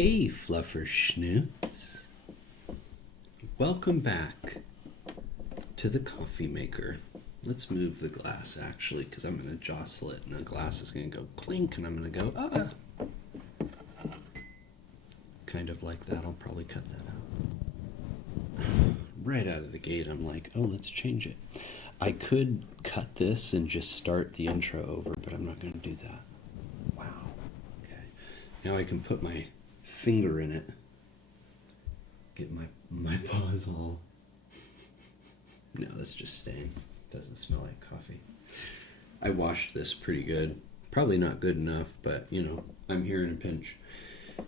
Hey, Flufferschnoots. Welcome back to the coffee maker. Let's move the glass, actually, because I'm going to jostle it, and the glass is going to go clink, and I'm going to go, ah. Kind of like that. I'll probably cut that out. Right out of the gate, I'm like, oh, let's change it. I could cut this and just start the intro over, but I'm not going to do that. Wow. Okay. Now I can put my finger in it. Get my paws all. No, that's just stain. Doesn't smell like coffee. I washed this pretty good. Probably not good enough, but you know, I'm here in a pinch.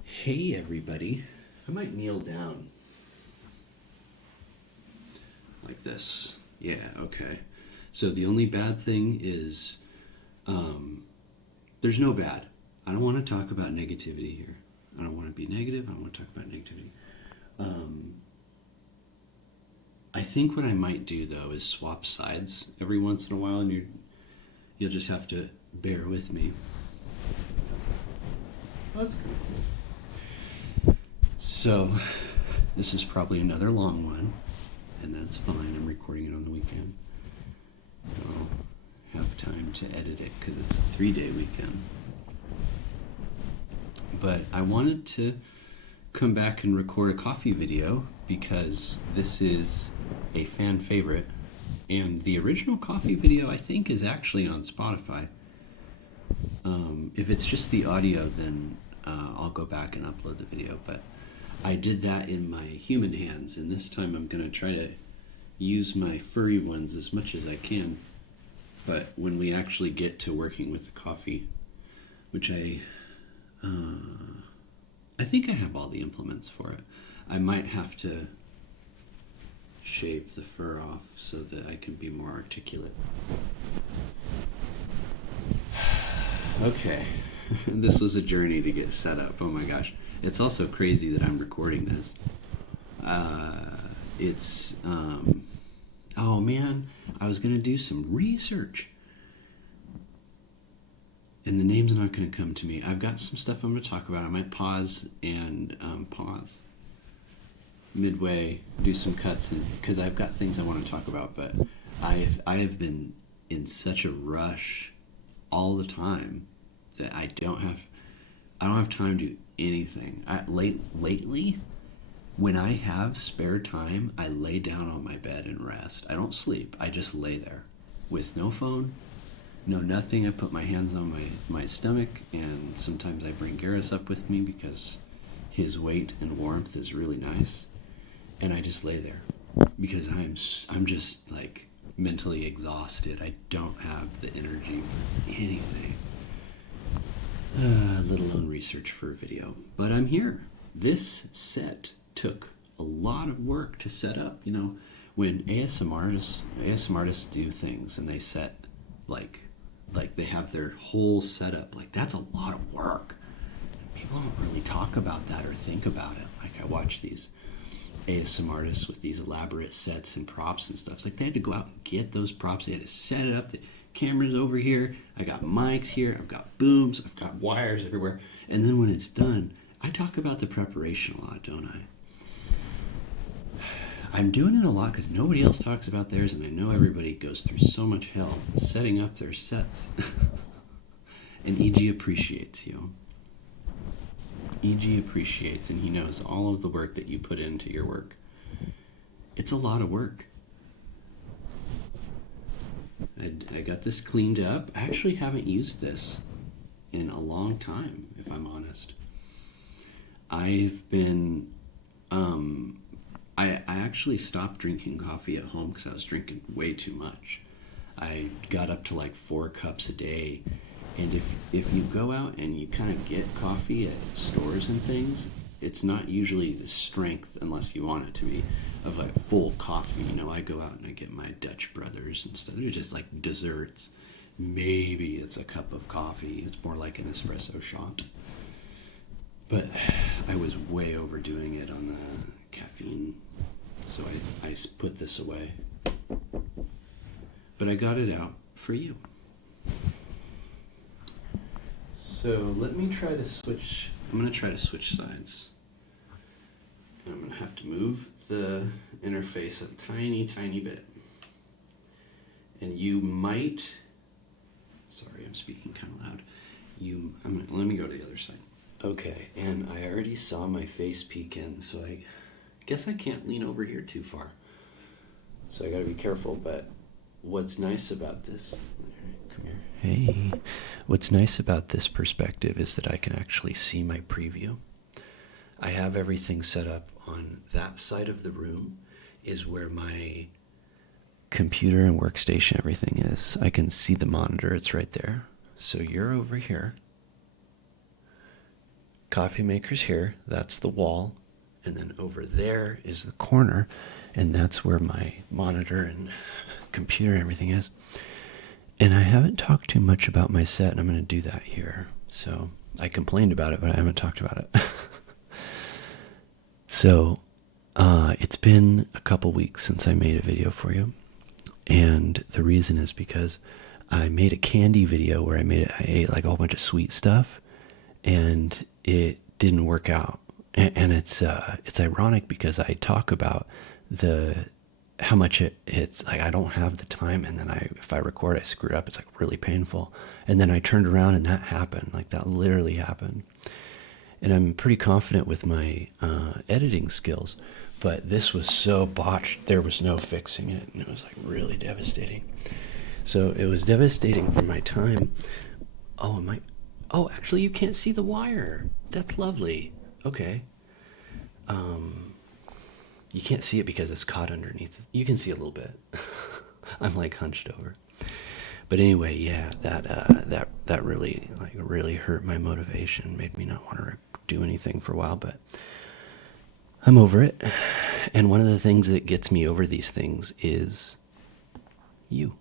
Hey everybody. I might kneel down. Like this. Yeah, okay. So the only bad thing is there's no bad. I don't want to talk about negativity here. I don't want to be negative. I don't want to talk about negativity. I think what I might do though is swap sides every once in a while, and you'll just have to bear with me. That's kind of cool. So this is probably another long one, and that's fine. I'm recording it on the weekend. I'll have time to edit it because it's a 3-day weekend. But I wanted to come back and record a coffee video because this is a fan favorite, and the original coffee video I think is actually on Spotify. If it's just the audio, then I'll go back and upload the video, but I did that in my human hands, and this time I'm going to try to use my furry ones as much as I can. But when we actually get to working with the coffee, which I think I have all the implements for it. I might have to shave the fur off so that I can be more articulate. Okay, this was a journey to get set up. Oh my gosh. It's also crazy that I'm recording this. Oh man, I was going to do some research. And the name's not going to come to me. I've got some stuff I'm going to talk about. I might pause and pause midway, do some cuts, and because I've got things I want to talk about. But I have been in such a rush all the time that I don't have time to do anything. Lately, when I have spare time, I lay down on my bed and rest. I don't sleep. I just lay there with no phone. No, nothing. I put my hands on my stomach, and sometimes I bring Garrus up with me because his weight and warmth is really nice, and I just lay there because I'm just like mentally exhausted. I don't have the energy for anything, let alone research for a video. But I'm here. This set took a lot of work to set up. You know, when ASMR artists do things and they set like they have their whole setup, like that's a lot of work. People don't really talk about that or think about it. Like I watch these ASMR artists with these elaborate sets and props and stuff. It's like they had to go out and get those props. They had to set it up. The camera's over here. I got mics here. I've got booms. I've got wires everywhere. And then when it's done, I talk about the preparation a lot, don't I? I'm doing it a lot because nobody else talks about theirs, and I know everybody goes through so much hell setting up their sets. And EG appreciates you. EG appreciates, and he knows all of the work that you put into your work. It's a lot of work. I got this cleaned up. I actually haven't used this in a long time, if I'm honest. I've been... I actually stopped drinking coffee at home because I was drinking way too much. I got up to like 4 cups a day. And if you go out and you kind of get coffee at stores and things, it's not usually the strength, unless you want it to be, of like full coffee. You know, I go out and I get my Dutch Brothers and stuff. They're just like desserts. Maybe it's a cup of coffee. It's more like an espresso shot. But I was way overdoing it on the caffeine, so I put this away. But I got it out for you. So let me try to switch I'm going to try to switch sides. And I'm going to have to move the interface a tiny, tiny bit. And you might, sorry, I'm speaking kind of loud. Let me go to the other side. Okay, and I already saw my face peek in, so I guess I can't lean over here too far. So I gotta be careful, but what's nice about this, come here. Hey, what's nice about this perspective is that I can actually see my preview. I have everything set up on that side of the room is where my computer and workstation, everything is. I can see the monitor, it's right there. So you're over here. Coffee maker's here, that's the wall. And then over there is the corner, and that's where my monitor and computer and everything is. And I haven't talked too much about my set, and I'm going to do that here. So I complained about it, but I haven't talked about it. So it's been a couple weeks since I made a video for you. And the reason is because I made a candy video where I ate like a whole bunch of sweet stuff, and it didn't work out. And it's ironic because I talk about how much it's like I don't have the time, and then if I record, I screw it up. It's like really painful. And then I turned around and that happened. Like that literally happened. And I'm pretty confident with my editing skills, but this was so botched, there was no fixing it, and it was like really devastating. So it was devastating for my time. Oh, actually, you can't see the wire. That's lovely. Okay. You can't see it because it's caught underneath. You can see a little bit. I'm like hunched over. But anyway, yeah, that really hurt my motivation, made me not want to do anything for a while, but I'm over it. And one of the things that gets me over these things is you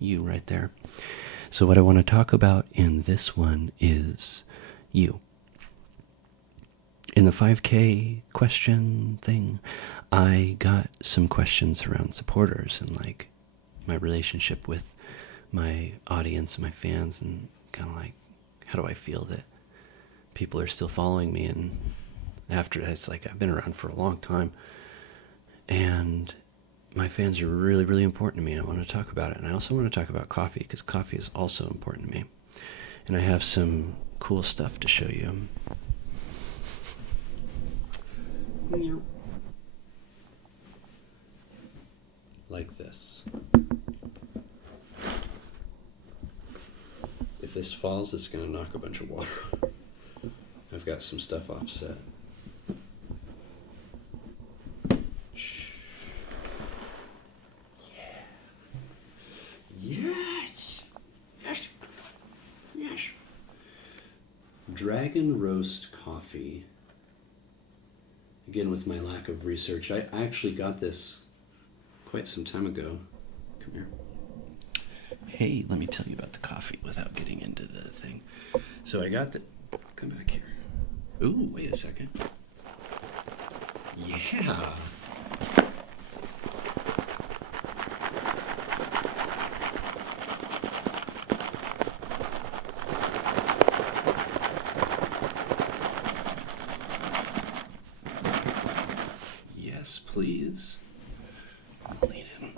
right there. So what I want to talk about in this one is you. In the 5K question thing, I got some questions around supporters and like my relationship with my audience, my fans, and kind of like, how do I feel that people are still following me? And after that's like, I've been around for a long time, and my fans are really, really important to me. I want to talk about it. And I also want to talk about coffee, because coffee is also important to me. And I have some cool stuff to show you. Like this. If this falls, it's going to knock a bunch of water. I've got some stuff offset. Shh. Yeah. Yes. Dragon roast coffee. Again, with my lack of research, I actually got this quite some time ago. Come here. Hey, let me tell you about the coffee without getting into the thing. So I got the... Come back here. Ooh, wait a second. Yeah. Yes, please. Lean in.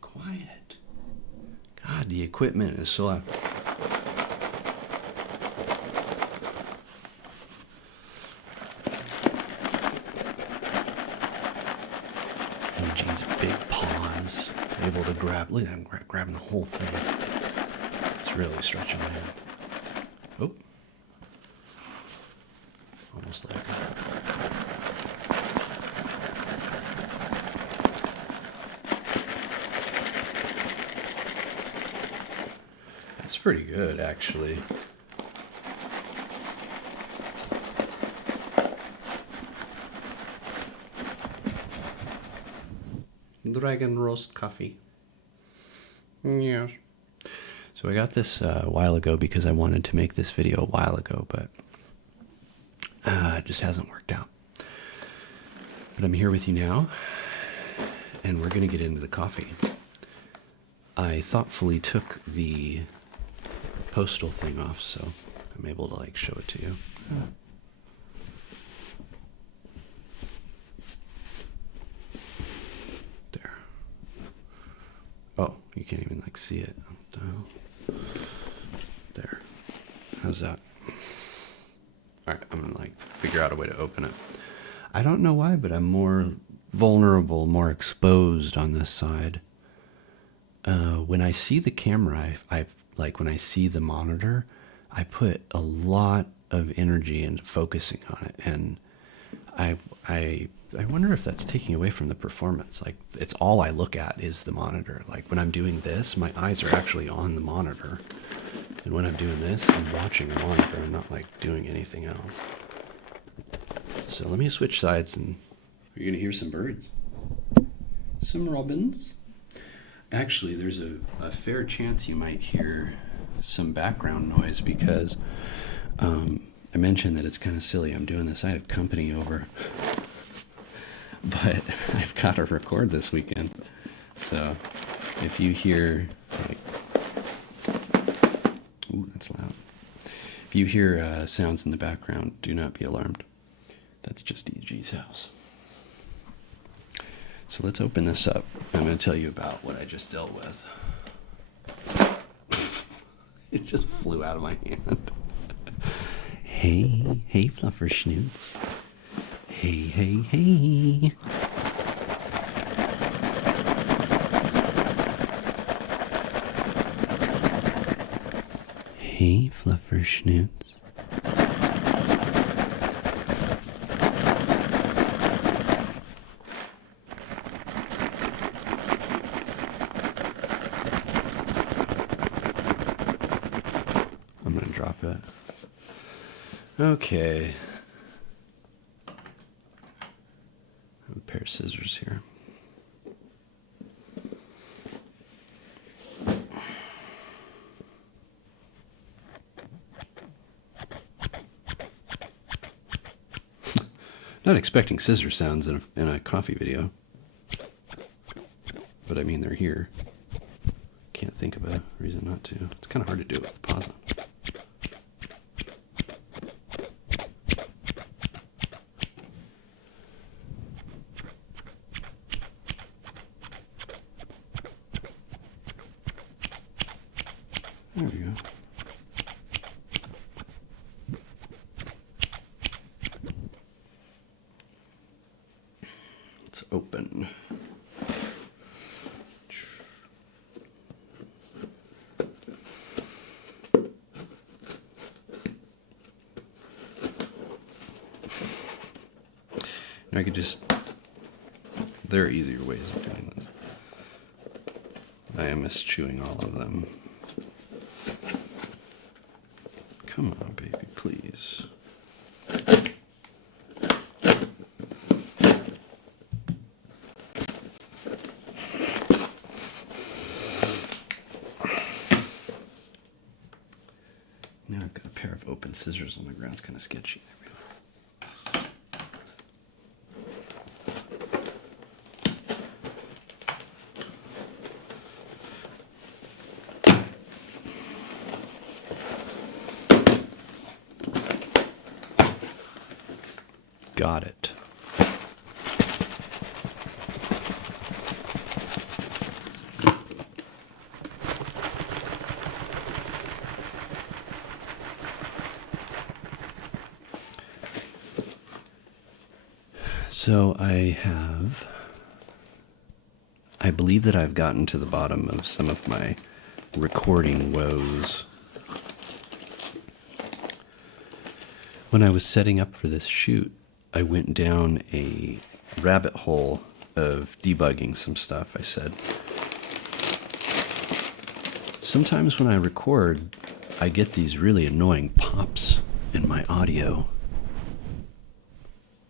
Quiet. God, the equipment is so loud. Oh, geez, big paws. Able to grab. Look at him grabbing the whole thing. It's really stretching my hand. Oh. Almost let it go. That's pretty good, actually. Dragon roast coffee. Yes. So I got this a while ago because I wanted to make this video a while ago, but it just hasn't worked out. But I'm here with you now, and we're going to get into the coffee. I thoughtfully took the postal thing off, so I'm able to like show it to you. There. Oh, you can't even like see it. What the hell? There. How's that? All right, I'm gonna like figure out a way to open it. I don't know why, but I'm more vulnerable, more exposed on this side. When I see the camera, I like when I see the monitor, I put a lot of energy into focusing on it, and I wonder if that's taking away from the performance. Like it's all I look at is the monitor. Like when I'm doing this, my eyes are actually on the monitor, and when I'm doing this, I'm watching the monitor and not like doing anything else. So let me switch sides, and you're gonna hear some birds, some robins. Actually, there's a fair chance you might hear some background noise because I mentioned that it's kind of silly I'm doing this. I have company over, but I've got to record this weekend. So if you hear, like, ooh, that's loud. If you hear sounds in the background, do not be alarmed. That's just EG's house. So let's open this up. I'm going to tell you about what I just dealt with. It just flew out of my hand. Hey, Flufferschnoots. Hey. Hey, Flufferschnoots. Okay. I have a pair of scissors here. Not expecting scissor sounds in a coffee video. But I mean, they're here. Can't think of a reason not to. It's kind of hard to do it with pause on. There we go. Let's open. I could just, there are easier ways of doing this. I am eschewing all of them. Come on, baby, please. Now I've got a pair of open scissors on the ground. It's kind of sketchy. There we go. Got it. So I believe that I've gotten to the bottom of some of my recording woes. When I was setting up for this shoot, I went down a rabbit hole of debugging some stuff. I said, sometimes when I record, I get these really annoying pops in my audio,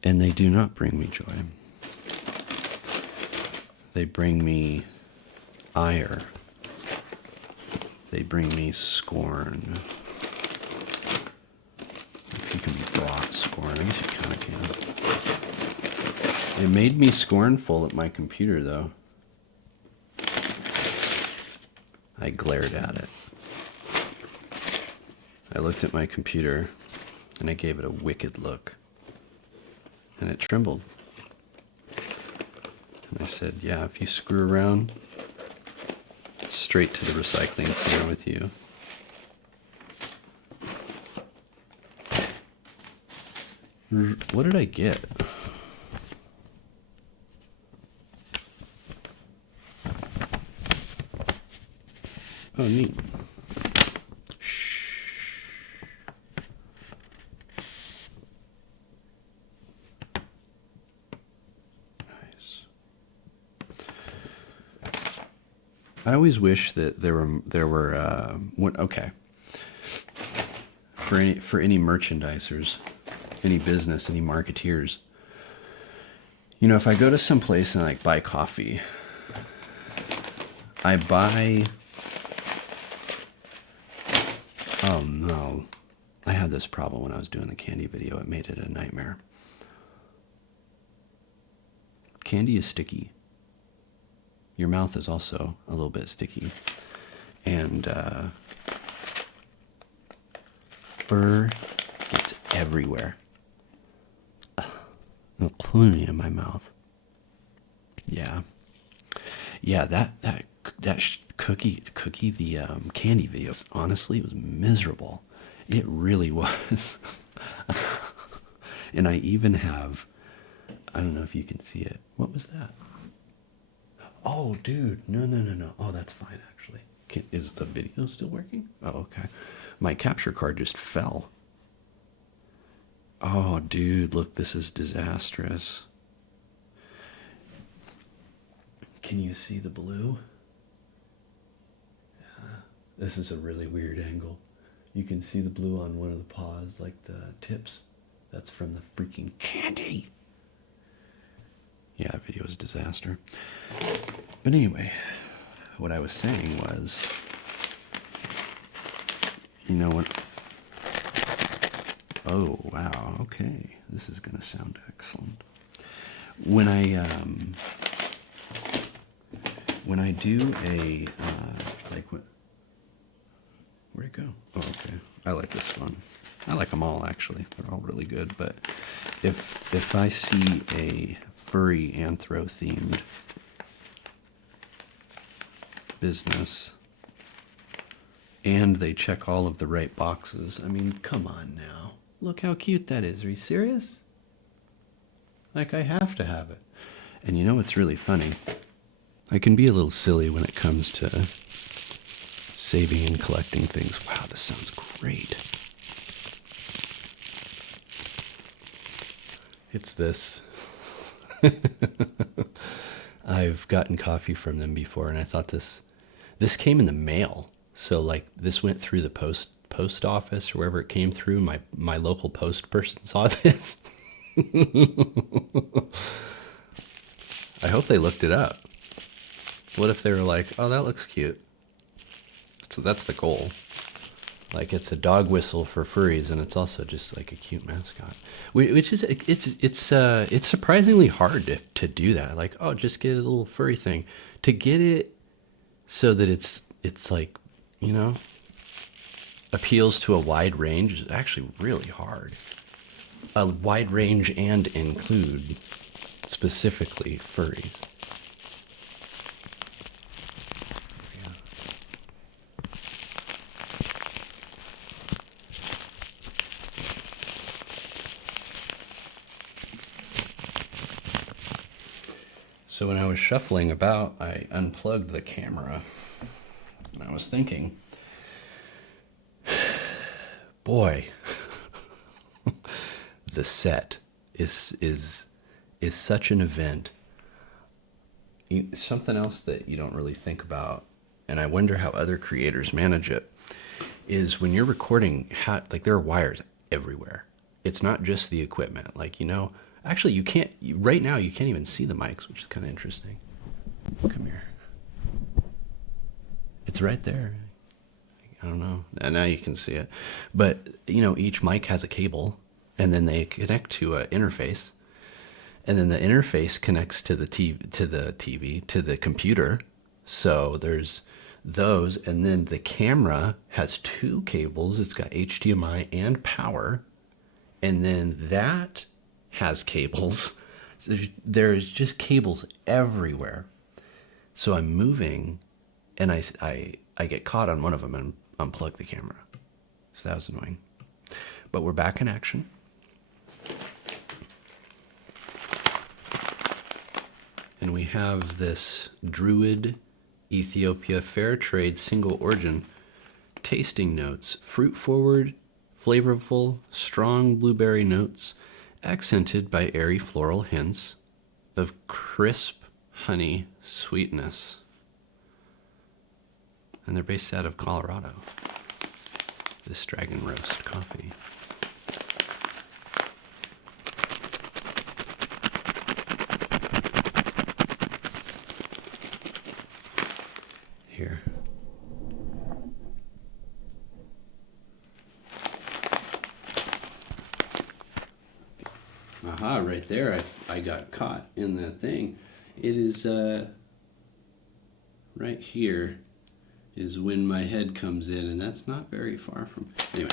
and they do not bring me joy. They bring me ire. They bring me scorn. You can block scorn. I guess you kind of can. It made me scornful at my computer, though. I glared at it. I looked at my computer and I gave it a wicked look. And it trembled. And I said, yeah, if you screw around, straight to the recycling center with you. What did I get? Oh, neat. Shh. Nice. I always wish that there were okay, for any merchandisers, any business, any marketeers. You know, if I go to some place and like buy coffee, I buy. Oh no, I had this problem when I was doing the candy video. It made it a nightmare. Candy is sticky. Your mouth is also a little bit sticky. And fur gets everywhere. Including in my mouth. Yeah. Yeah, that cookie, the candy video, honestly, it was miserable. It really was. And I even have, I don't know if you can see it. What was that? Oh, dude, no. Oh, that's fine, actually. Is the video still working? Oh, okay. My capture card just fell. Oh, dude, look, this is disastrous. Can you see the blue? Yeah, this is a really weird angle. You can see the blue on one of the paws, like the tips. That's from the freaking candy. Yeah, video is a disaster. But anyway, what I was saying was, you know what? Oh, wow, okay. This is going to sound excellent. When I do a, like what, where'd it go? Oh, okay. I like this one. I like them all, actually. They're all really good. But if I see a furry anthro-themed business and they check all of the right boxes, I mean, come on now. Look how cute that is. Are you serious? Like, I have to have it. And you know what's really funny? I can be a little silly when it comes to saving and collecting things. Wow, this sounds great. It's this. I've gotten coffee from them before, and I thought this came in the mail. So like this went through the post office or wherever it came through. My local post person saw this. I hope they looked it up. What if they were like, oh, that looks cute? So that's the goal. Like, it's a dog whistle for furries, and it's also just like a cute mascot. Which is, it's surprisingly hard to do that. Like, oh, just get a little furry thing. To get it so that it's like, you know, appeals to a wide range is actually really hard. A wide range and include specifically furries. So when I was shuffling about, I unplugged the camera, and I was thinking, boy, the set is such an event. Something else that you don't really think about, and I wonder how other creators manage it, is when you're recording, like there are wires everywhere. It's not just the equipment. Like, you know, actually you can't, right now you can't even see the mics, which is kind of interesting. Come here. It's right there. I don't know. And now you can see it. But, you know, each mic has a cable, and then they connect to an interface. And then the interface connects to the TV, to the computer. So there's those, and then the camera has two cables. It's got HDMI and power, and then that has cables. So there's just cables everywhere. So I'm moving, and I get caught on one of them and unplug the camera. So that was annoying. But we're back in action. And we have this Druid Ethiopia Fair Trade Single Origin tasting notes. Fruit forward, flavorful, strong blueberry notes, accented by airy floral hints of crisp honey sweetness. And they're based out of Colorado. This Dragon Roast coffee. Here. Aha, right there. I got caught in that thing. It is right here is when my head comes in, and that's not very far from... Anyway.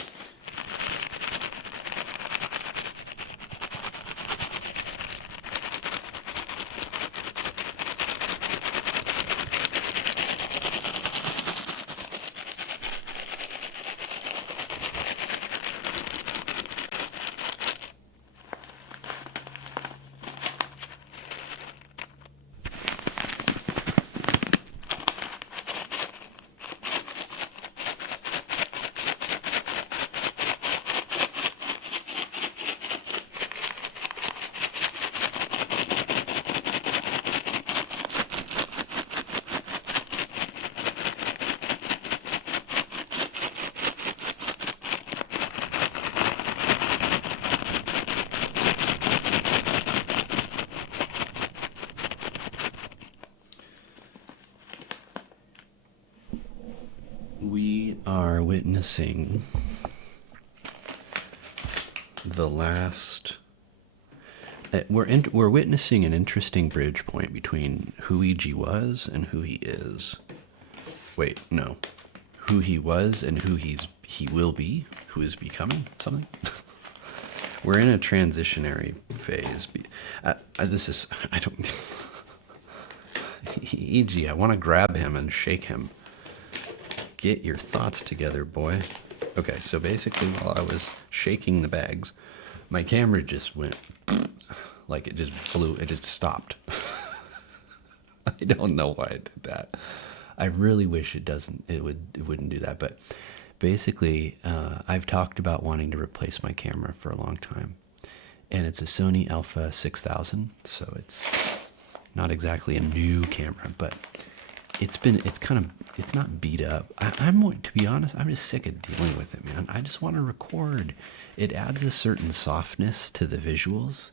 We are witnessing the last... We're witnessing an interesting bridge point between who E.G. was and who he is. Wait, no. Who he was and who he will be, who is becoming something. We're in a transitionary phase. I don't... E.G., I want to grab him and shake him. Get your thoughts together, boy. Okay, so basically while I was shaking the bags, my camera just went like it just blew, it just stopped. I don't know why it did that. I really wish it wouldn't do that, but basically I've talked about wanting to replace my camera for a long time. And it's a Sony Alpha 6000, so it's not exactly a new camera, but it's not beat up. To be honest, I'm just sick of dealing with it, man. I just want to record. It adds a certain softness to the visuals.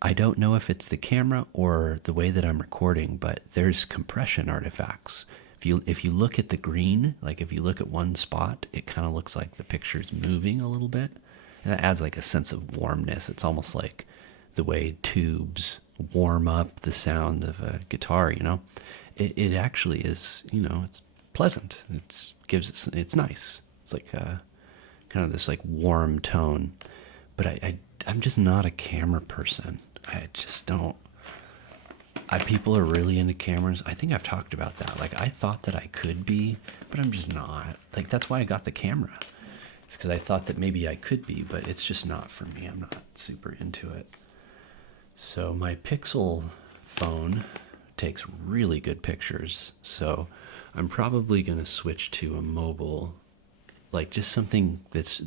I don't know if it's the camera or the way that I'm recording, but there's compression artifacts. If you look at the green, like if you look at one spot, it kind of looks like the picture's moving a little bit. And that adds like a sense of warmness. It's almost like the way tubes warm up the sound of a guitar, you know? It actually is, you know, it's pleasant. It's nice. It's like kind of this like warm tone. But I'm just not a camera person. I just don't. People are really into cameras. I think I've talked about that. Like I thought that I could be, but I'm just not. Like that's why I got the camera. It's because I thought that maybe I could be, but it's just not for me. I'm not super into it. So my Pixel phone takes really good pictures, so I'm probably going to switch to a mobile, like just something that's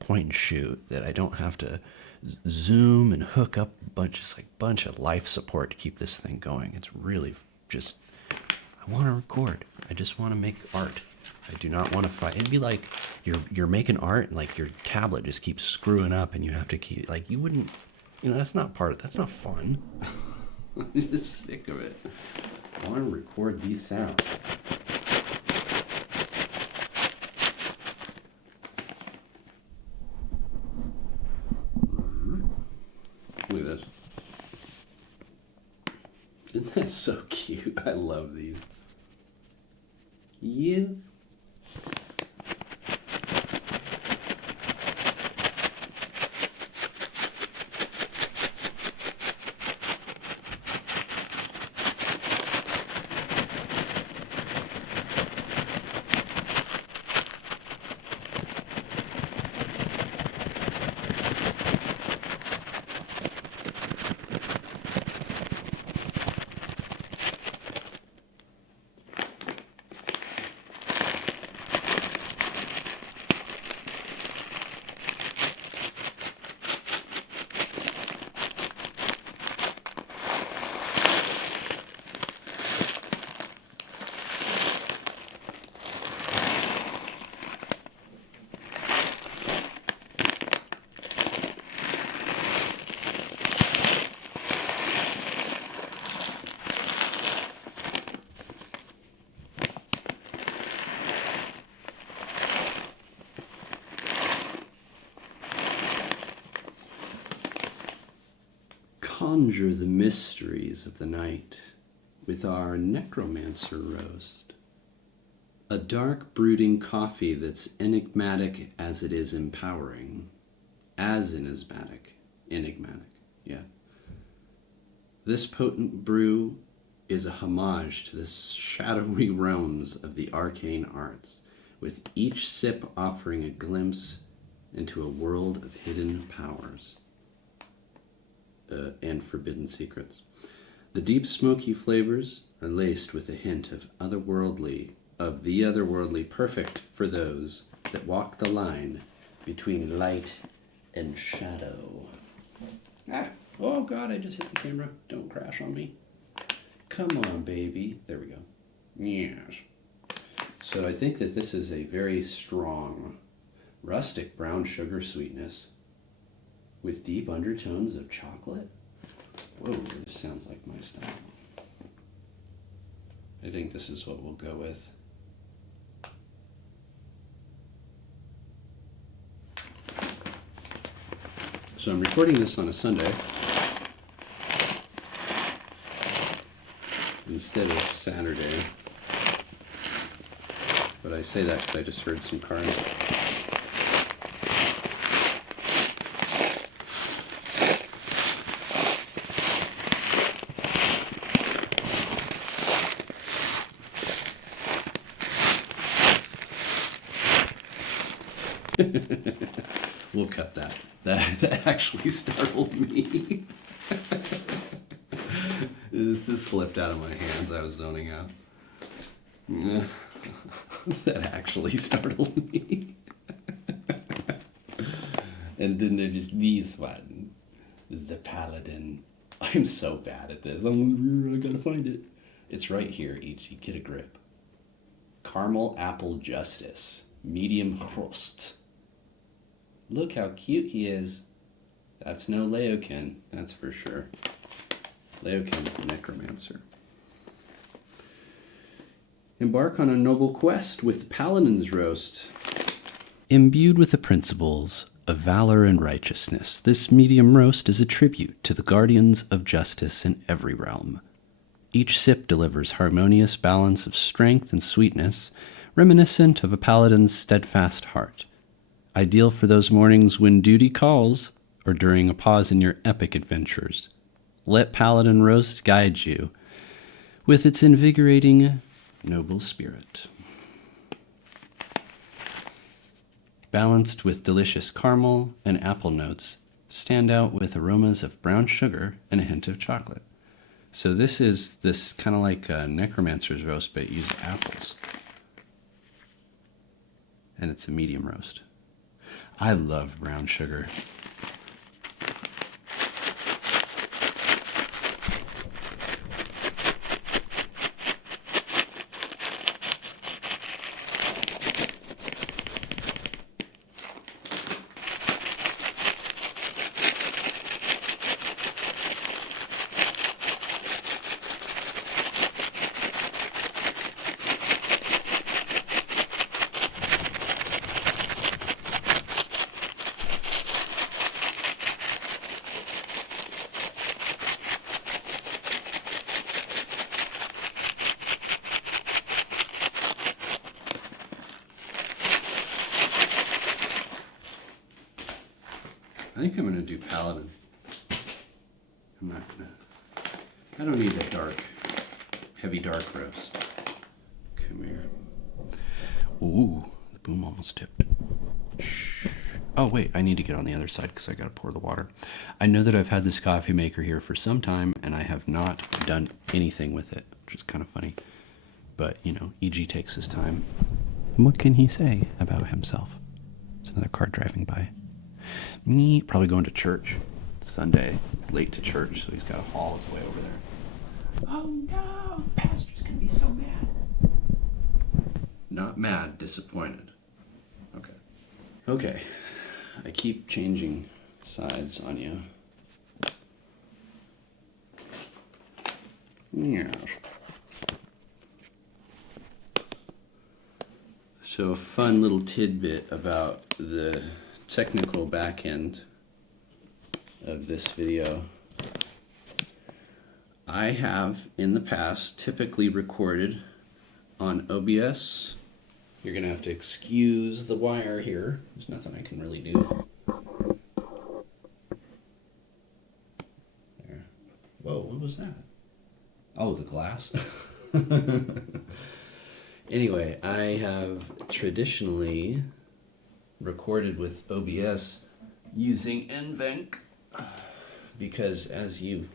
point and shoot, that I don't have to zoom and hook up bunch of life support to keep this thing going. It's really just, I want to record. I just want to make art. I do not want to fight. It'd be like you're making art and like your tablet just keeps screwing up and you have to keep, like, you wouldn't, you know, that's not fun. I'm just sick of it. I want to record these sounds. Look at this. Isn't that so cute? I love these. Yes. Conjure the mysteries of the night with our necromancer roast. A dark brooding coffee that's enigmatic as it is empowering. As enigmatic, yeah. This potent brew is a homage to the shadowy realms of the arcane arts, with each sip offering a glimpse into a world of hidden powers. And forbidden secrets. The deep smoky flavors are laced with a hint of the otherworldly, perfect for those that walk the line between light and shadow. Oh God, I just hit the camera. Don't crash on me. Come on, baby. There we go. Yes. So I think that this is a very strong, rustic brown sugar sweetness with deep undertones of chocolate. Whoa, this sounds like my style. I think this is what we'll go with. So I'm recording this on a Sunday instead of Saturday. But I say that because I just heard some car noise. We'll cut that. That actually startled me. This just slipped out of my hands. I was zoning out. That actually startled me. And then there's this one. The Paladin. I'm so bad at this. I gotta find it. It's right here, Ichi. Get a grip. Caramel Apple Justice. Medium crust. Look how cute he is. That's no Leokin, that's for sure. Leokin's the necromancer. Embark on a noble quest with Paladin's Roast. Imbued with the principles of valor and righteousness, this medium roast is a tribute to the guardians of justice in every realm. Each sip delivers harmonious balance of strength and sweetness, reminiscent of a paladin's steadfast heart. Ideal for those mornings when duty calls, or during a pause in your epic adventures. Let Paladin Roast guide you with its invigorating, noble spirit. Balanced with delicious caramel and apple notes, stand out with aromas of brown sugar and a hint of chocolate. So this is kind of like a necromancer's roast, but it uses apples. And it's a medium roast. I love brown sugar. think I'm gonna do Paladin. I'm not gonna. I don't need a heavy dark roast. Come here. Ooh, the boom almost tipped. Shh. Oh wait, I need to get on the other side because I gotta pour the water. I know that I've had this coffee maker here for some time and I have not done anything with it, which is kind of funny. But, you know, EG takes his time. And what can he say about himself? There's another car driving by. Me, probably going to church. It's Sunday, late to church, so he's got to haul his way over there. Oh no, the pastor's going to be so mad. Not mad, disappointed. Okay. Okay. I keep changing sides on you. Yeah. So a fun little tidbit about the technical back end of this video. I have in the past typically recorded on OBS. You're gonna have to excuse the wire here. There's nothing I can really do. There. Whoa, what was that? Oh, the glass. Anyway, I have traditionally recorded with OBS using NVENC because as you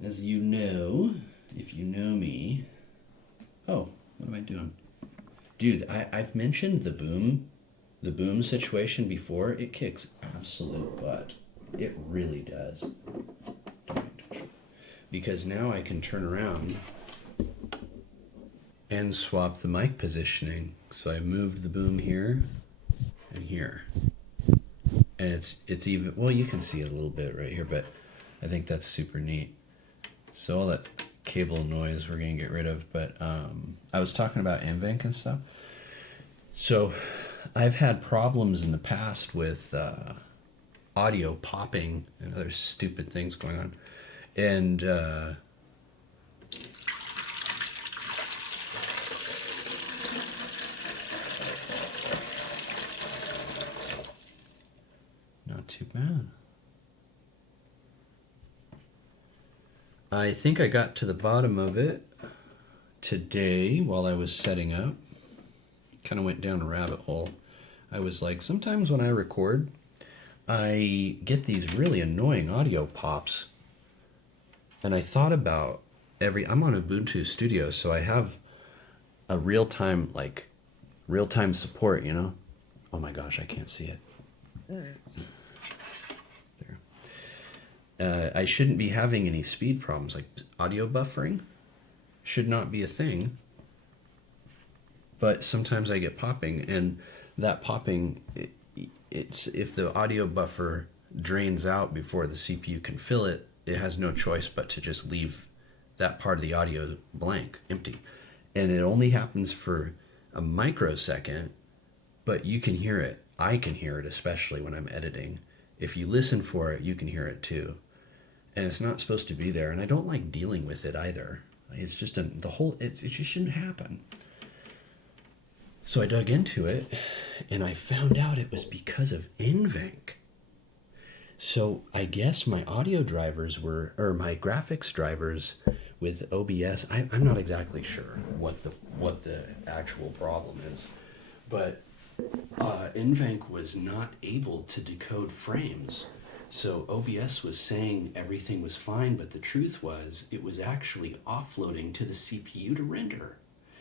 know, if you know me, oh, what am I doing? Dude, I've mentioned the boom situation before. It kicks absolute butt. It really does. Because now I can turn around and swap the mic positioning. So I moved the boom here and here. And it's even, well, you can see it a little bit right here, but I think that's super neat. So all that cable noise we're gonna get rid of, but I was talking about NVENC and stuff. So I've had problems in the past with audio popping and other stupid things going on. And not too bad. I think I got to the bottom of it today while I was setting up. Kind of went down a rabbit hole. I was like, sometimes when I record, I get these really annoying audio pops. And I thought about I'm on Ubuntu Studio, so I have a real-time support, you know? Oh my gosh, I can't see it. There. I shouldn't be having any speed problems, like audio buffering should not be a thing. But sometimes I get popping, and that popping, it's if the audio buffer drains out before the CPU can fill it, it has no choice but to just leave that part of the audio blank, empty. And it only happens for a microsecond, but you can hear it. I can hear it, especially when I'm editing. If you listen for it, you can hear it too. And it's not supposed to be there, and I don't like dealing with it either. It's just it just shouldn't happen. So I dug into it, and I found out it was because of NVENC. So I guess my audio drivers or my graphics drivers with OBS, I'm not exactly sure what the actual problem is, but NVENC was not able to decode frames. So OBS was saying everything was fine, but the truth was it was actually offloading to the CPU to render.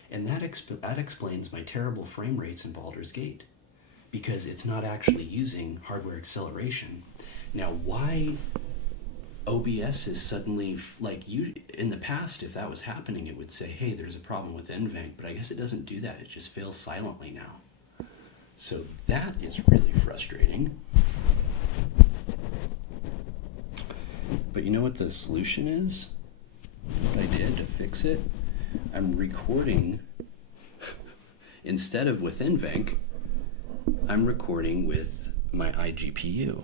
And that explains my terrible frame rates in Baldur's Gate, because it's not actually using hardware acceleration. Now, why OBS is suddenly, like, in the past, if that was happening, it would say, hey, there's a problem with NVENC, but I guess it doesn't do that. It just fails silently now. So that is really frustrating. But you know what the solution is? What I did to fix it? I'm recording, instead of with NVENC, I'm recording with my iGPU.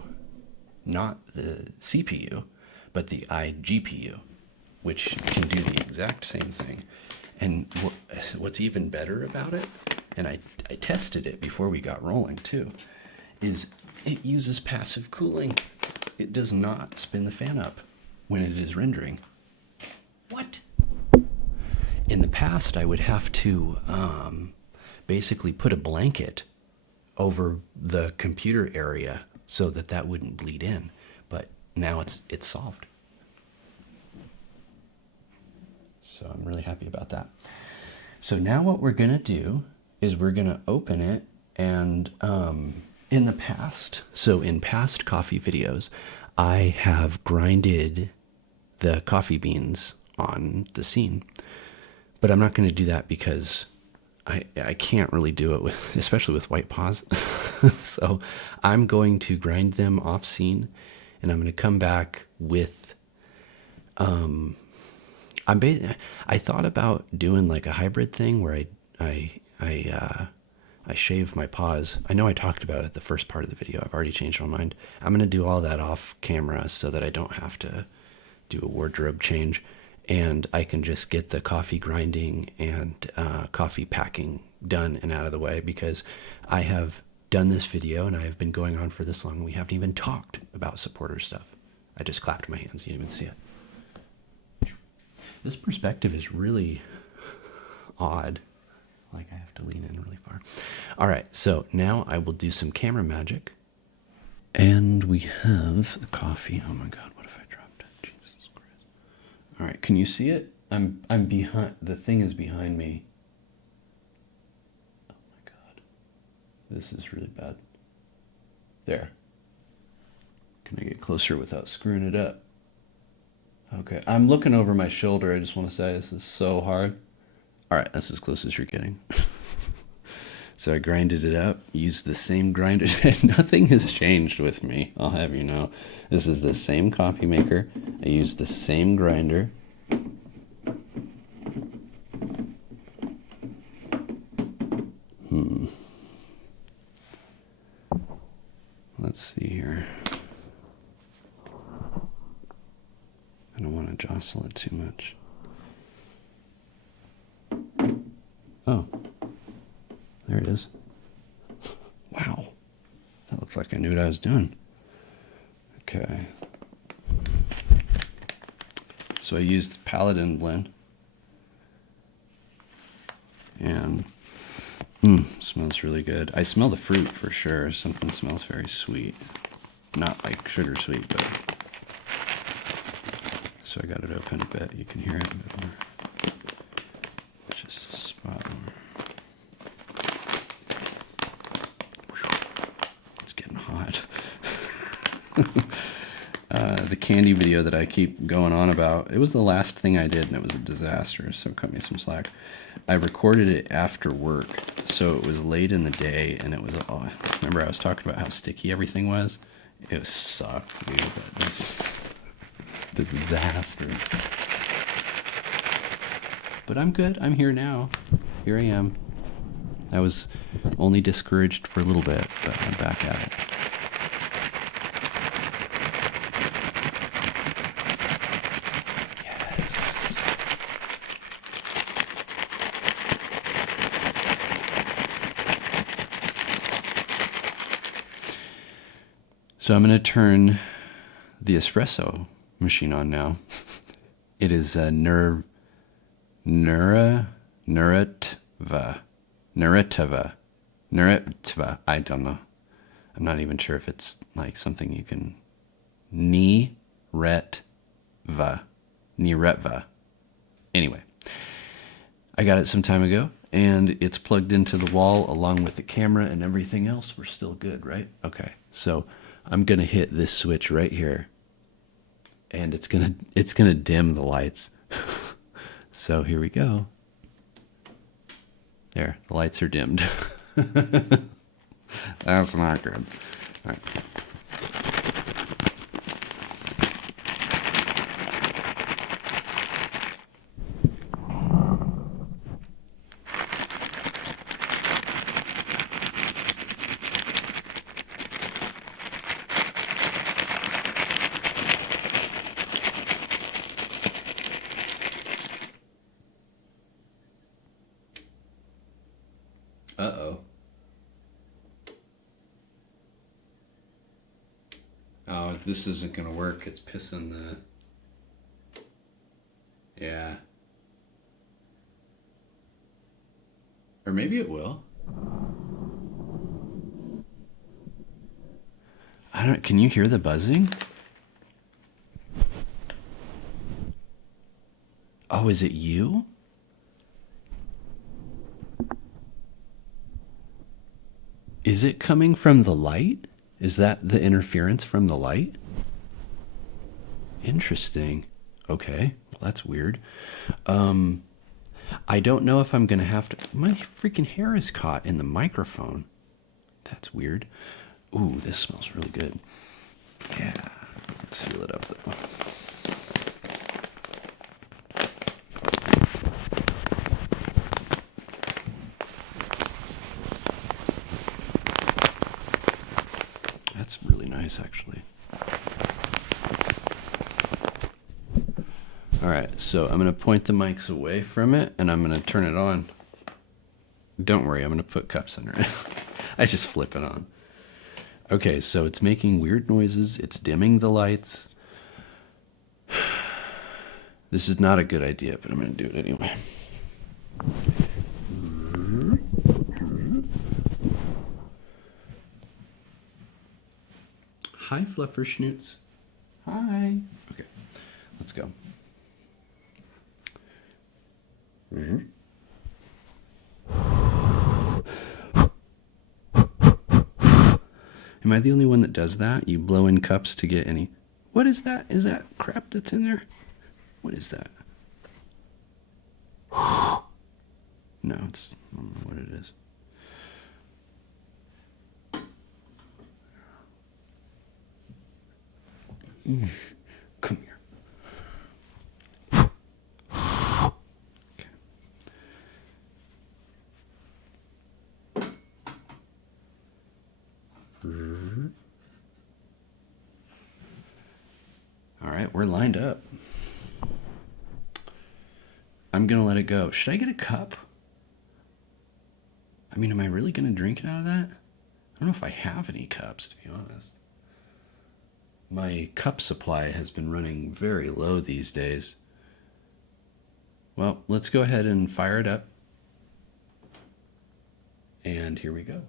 Not the CPU, but the iGPU, which can do the exact same thing. And what's even better about it, and I tested it before we got rolling too, is it uses passive cooling. It does not spin the fan up when it is rendering. What? In the past, I would have to basically put a blanket over the computer area so that that wouldn't bleed in. But now it's solved. So I'm really happy about that. So now what we're going to do is we're going to open it, and in the past, so in past coffee videos, I have grinded the coffee beans on the scene. But I'm not going to do that because I can't really do it with, especially with white paws. So I'm going to grind them off scene, and I'm going to come back with I thought about doing like a hybrid thing where I shave my paws. I know I talked about it the first part of the video. I've already changed my mind. I'm going to do all that off camera so that I don't have to do a wardrobe change, and I can just get the coffee grinding and coffee packing done and out of the way, because I have done this video and I have been going on for this long and we haven't even talked about supporter stuff. I just clapped my hands. You didn't even see it. This perspective is really odd. Like I have to lean in really far. All right, so now I will do some camera magic. And we have the coffee. Oh my God, what if I dropped it? Jesus Christ. All right, can you see it? I'm behind, the thing is behind me. Oh my God. This is really bad. There. Can I get closer without screwing it up? Okay, I'm looking over my shoulder. I just want to say this is so hard. All right, that's as close as you're getting. So I grinded it up, used the same grinder. Nothing has changed with me, I'll have you know. This is the same coffee maker. I used the same grinder. Let's see here. I don't want to jostle it too much. Oh, there it is. Wow, that looks like I knew what I was doing. Okay. So I used Paladin blend. And smells really good. I smell the fruit for sure. Something smells very sweet. Not like sugar sweet, but... So I got it open a bit. You can hear it a bit more. Just a spot more. It's getting hot. The candy video that I keep going on about, it was the last thing I did and it was a disaster, so cut me some slack. I recorded it after work, so it was late in the day, and it was, remember I was talking about how sticky everything was? It sucked, dude. This disaster. But I'm good. I'm here now. Here I am. I was only discouraged for a little bit, but I'm back at it. So I'm going to turn the espresso machine on now. It is a Nurativa. I don't know. I'm not even sure if it's like something you can... Niretva. Anyway, I got it some time ago, and it's plugged into the wall along with the camera and everything else. We're still good, right? Okay, so I'm gonna hit this switch right here, and it's gonna dim the lights. So here we go. There, the lights are dimmed. That's not good. All right. Uh-oh. this isn't gonna work. It's pissing the... Yeah. Or maybe it will. I don't... Can you hear the buzzing? Oh, is it you? Is it coming from the light? Is that the interference from the light? Interesting. Okay, well, that's weird. I don't know if I'm gonna have to... My freaking hair is caught in the microphone. That's weird. Ooh, this smells really good. Yeah, let's seal it up though. That's really nice, actually. All right, so I'm going to point the mics away from it, and I'm going to turn it on. Don't worry, I'm going to put cups under it. I just flip it on. Okay, so it's making weird noises. It's dimming the lights. This is not a good idea, but I'm going to do it anyway. Hi, Flufferschnoots. Hi. Okay, let's go. Am I the only one that does that? You blow in cups to get any... What is that? Is that crap that's in there? What is that? No, it's... I don't know what it is. Come here. Okay. All right, we're lined up. I'm gonna let it go. Should I get a cup? I mean, am I really gonna drink it out of that? I don't know if I have any cups, to be honest. My cup supply has been running very low these days. Well, let's go ahead and fire it up. And here we go.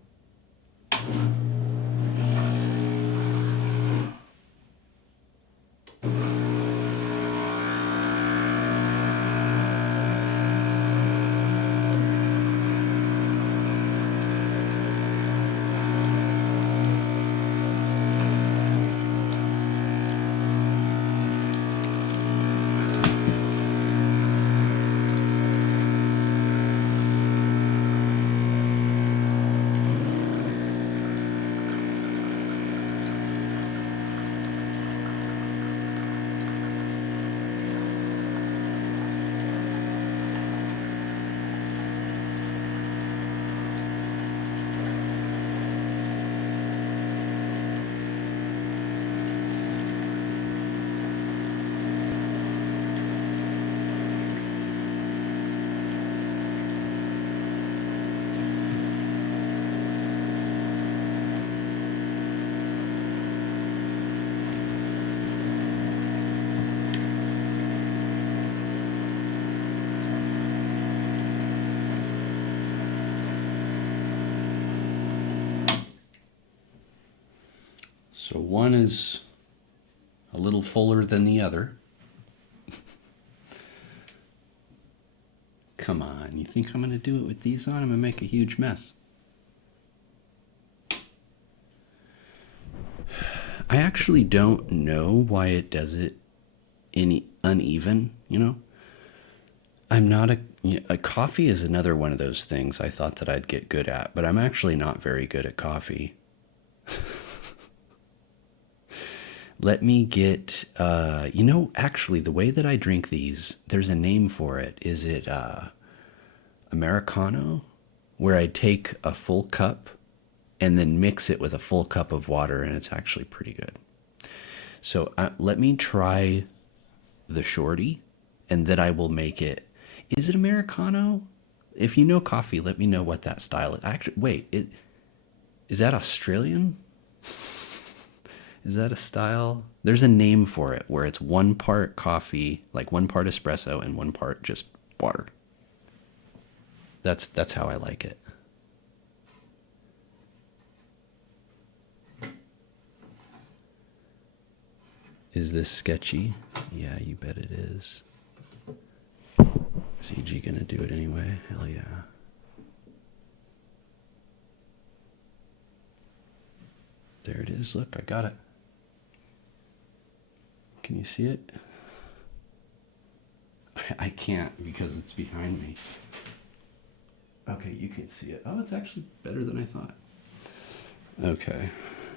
So one is a little fuller than the other. Come on, you think I'm going to do it with these on? I'm going to make a huge mess. I actually don't know why it does it uneven, you know? I'm not a coffee is another one of those things I thought that I'd get good at, but I'm actually not very good at coffee. Let me get, actually the way that I drink these, there's a name for it. Is it Americano? Where I take a full cup and then mix it with a full cup of water, and it's actually pretty good. So let me try the shorty, and then I will make it. Is it Americano? If you know coffee, let me know what that style is. Actually, wait, is that Australian? Is that a style? There's a name for it where it's one part coffee, like one part espresso and one part just water. That's how I like it. Is this sketchy? Yeah, you bet it is. CG gonna do it anyway? Hell yeah. There it is. Look, I got it. Can you see it? I can't because it's behind me. Okay, you can see it. Oh, it's actually better than I thought. Okay,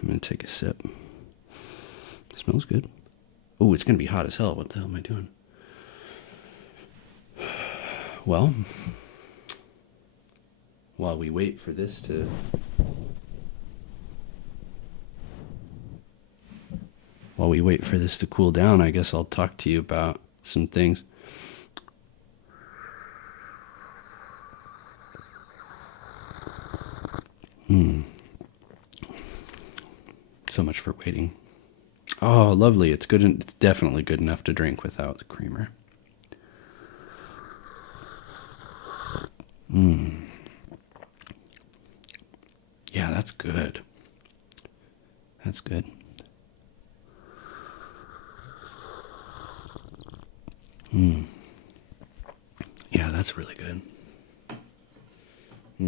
I'm gonna take a sip. It smells good. Oh, it's gonna be hot as hell. What the hell am I doing? Well, while we wait for this to... While we wait for this to cool down, I guess I'll talk to you about some things. So much for waiting. Oh, lovely. It's good. It's definitely good enough to drink without the creamer. Yeah, that's good. That's good. Yeah, that's really good.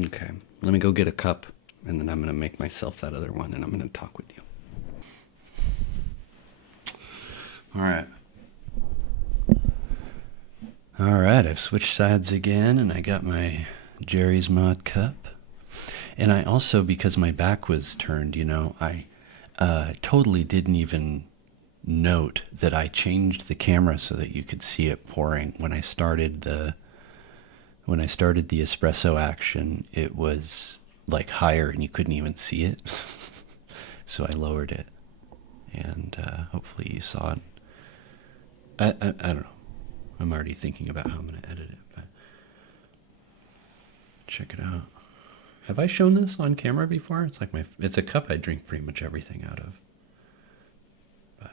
Okay, let me go get a cup, and then I'm going to make myself that other one, and I'm going to talk with you. All right. All right, I've switched sides again, and I got my Jerry's Mod cup. And I also, because my back was turned, I totally didn't even note that I changed the camera so that you could see it pouring. When I started the espresso action, it was like higher and you couldn't even see it. So I lowered it, and hopefully you saw it. I don't know. I'm already thinking about how I'm going to edit it, but check it out. Have I shown this on camera before? It's like it's a cup I drink pretty much everything out of. But,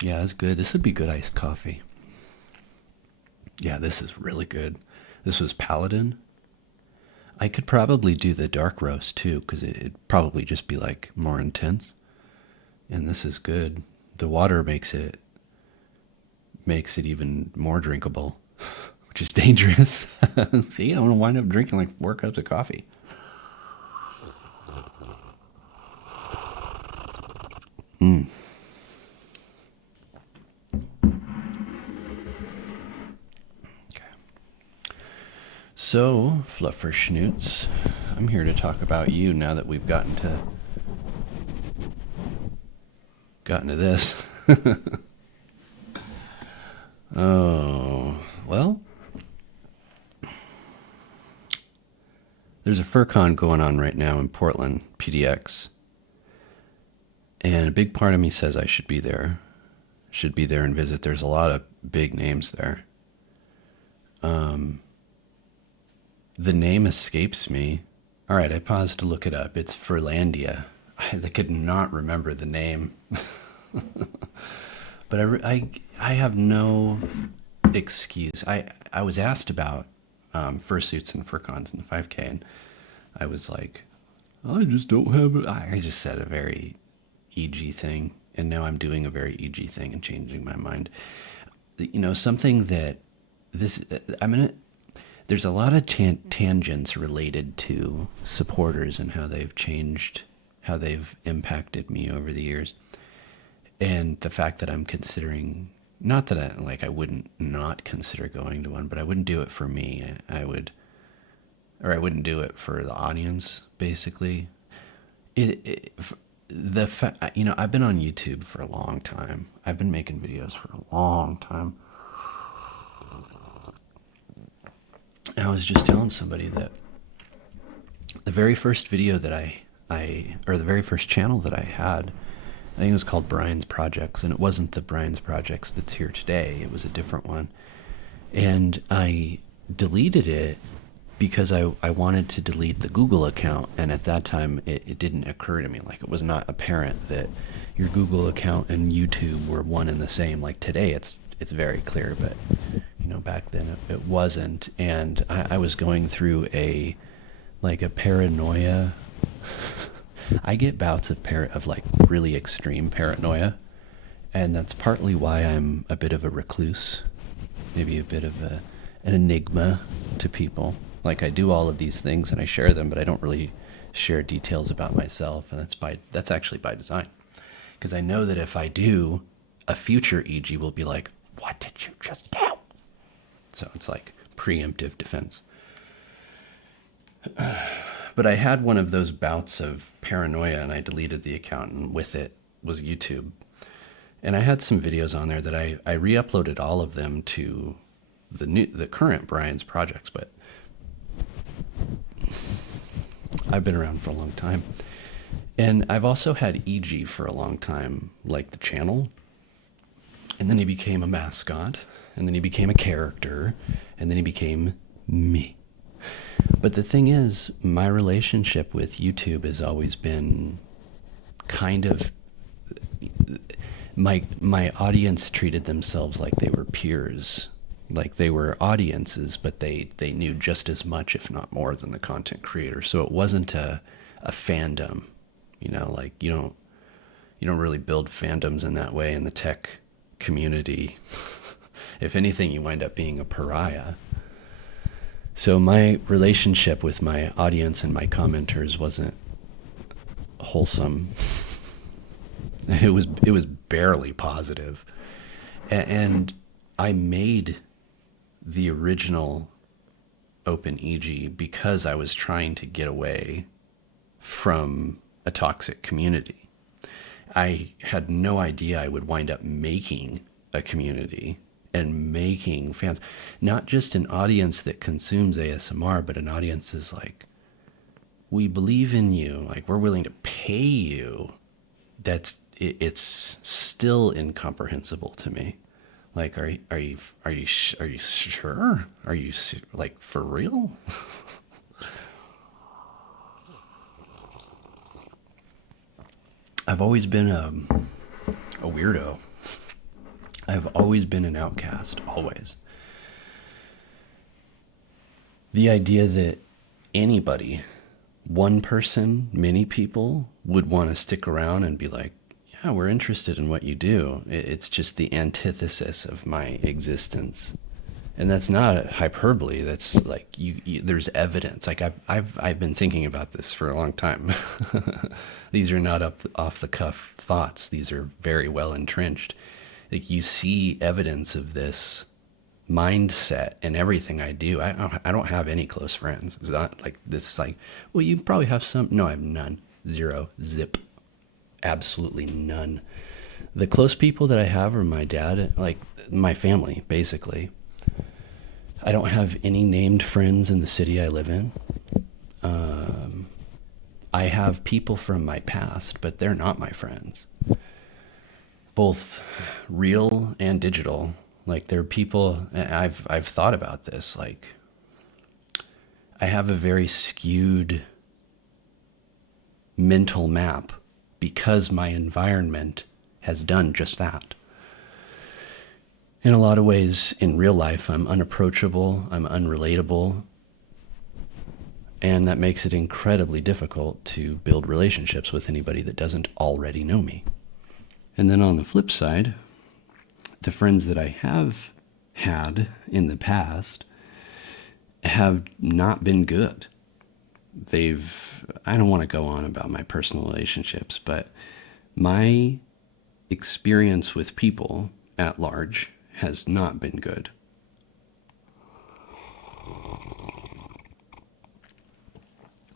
yeah, it's good. This would be good iced coffee. Yeah, this is really good. This was Paladin. I could probably do the dark roast too, because it'd probably just be like more intense. And this is good. The water makes it even more drinkable, which is dangerous. See, I want to wind up drinking like 4 cups of coffee. So, Flufferschnoots, I'm here to talk about you now that we've gotten to this. Oh, well, there's a FurCon going on right now in Portland, PDX. And a big part of me says I should be there. Should be there and visit. There's a lot of big names there. The name escapes me. All right, I paused to look it up. It's Furlandia. I could not remember the name. But I have no excuse. I was asked about fursuits and furcons in the 5K, and I was like, I just don't have it. I just said a very EG thing, and now I'm doing a very EG thing and changing my mind. Something that there's a lot of tangents related to supporters and how they've changed, how they've impacted me over the years. And the fact that I'm considering, not that I wouldn't not consider going to one, but I wouldn't do it for me. I wouldn't do it for the audience, basically. I've been on YouTube for a long time. I've been making videos for a long time. I was just telling somebody that the very first video that or the very first channel that I had, I think it was called Brian's Projects, and it wasn't the Brian's Projects that's here today. It was a different one. And I deleted it because I wanted to delete the Google account. And at that time, it didn't occur to me. Like, it was not apparent that your Google account and YouTube were one and the same. Like today, it's very clear, but back then it wasn't. And I was going through a paranoia. I get bouts of like really extreme paranoia, and that's partly why I'm a bit of a recluse, maybe a bit of an enigma to people. Like, I do all of these things and I share them, but I don't really share details about myself, and that's actually by design, because I know that if I do, a future EG will be like, "What did you just do?" So it's like preemptive defense. But I had one of those bouts of paranoia, and I deleted the account, and with it was YouTube. And I had some videos on there that I re-uploaded all of them to the current Brian's projects, but I've been around for a long time. And I've also had EG for a long time, like the channel. And then he became a mascot, and then he became a character, and then he became me. But the thing is, my relationship with YouTube has always been kind of, my audience treated themselves like they were peers, like they were audiences, but they knew just as much, if not more, than the content creator. So it wasn't a fandom, like you don't really build fandoms in that way in the tech community. If anything, you wind up being a pariah. So my relationship with my audience and my commenters wasn't wholesome. It was barely positive. And I made the original Open EG because I was trying to get away from a toxic community. I had no idea I would wind up making a community and making fans, not just an audience that consumes ASMR, but an audience is like, we believe in you, like we're willing to pay you. It's still incomprehensible to me. Like, are you sure? Are you like for real? I've always been a weirdo. I've always been an outcast, always. The idea that anybody, one person, many people, would want to stick around and be like, yeah, we're interested in what you do. It's just the antithesis of my existence. And that's not hyperbole. That's like, there's evidence. Like, I've been thinking about this for a long time. These are not off the cuff thoughts. These are very well entrenched. Like, you see evidence of this mindset in everything I do. I don't have any close friends. It's not like this is like, well, you probably have some. No, I have none. Zero. Zip. Absolutely none. The close people that I have are my dad, like my family, basically. I don't have any named friends in the city I live in. I have people from my past, but they're not my friends. Both real and digital. Like, they're people, I've thought about this. Like, I have a very skewed mental map because my environment has done just that. In a lot of ways, in real life, I'm unapproachable, I'm unrelatable, and that makes it incredibly difficult to build relationships with anybody that doesn't already know me. And then on the flip side, the friends that I have had in the past have not been good. I don't want to go on about my personal relationships, but my experience with people at large has not been good.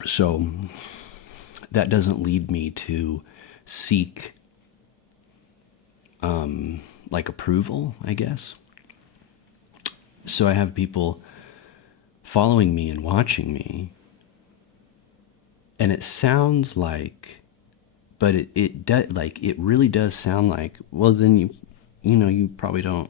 So that doesn't lead me to seek like approval, I guess. So I have people following me and watching me, and it sounds like, but it really does sound like, well, then you probably don't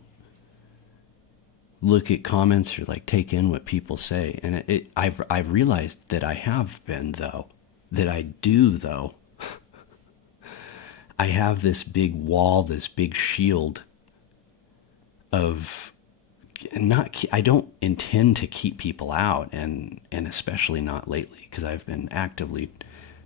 look at comments or like take in what people say. And I've realized that I have been, though, that I do, though. I have this big wall, this big shield of not, I don't intend to keep people out, and especially not lately, because I've been actively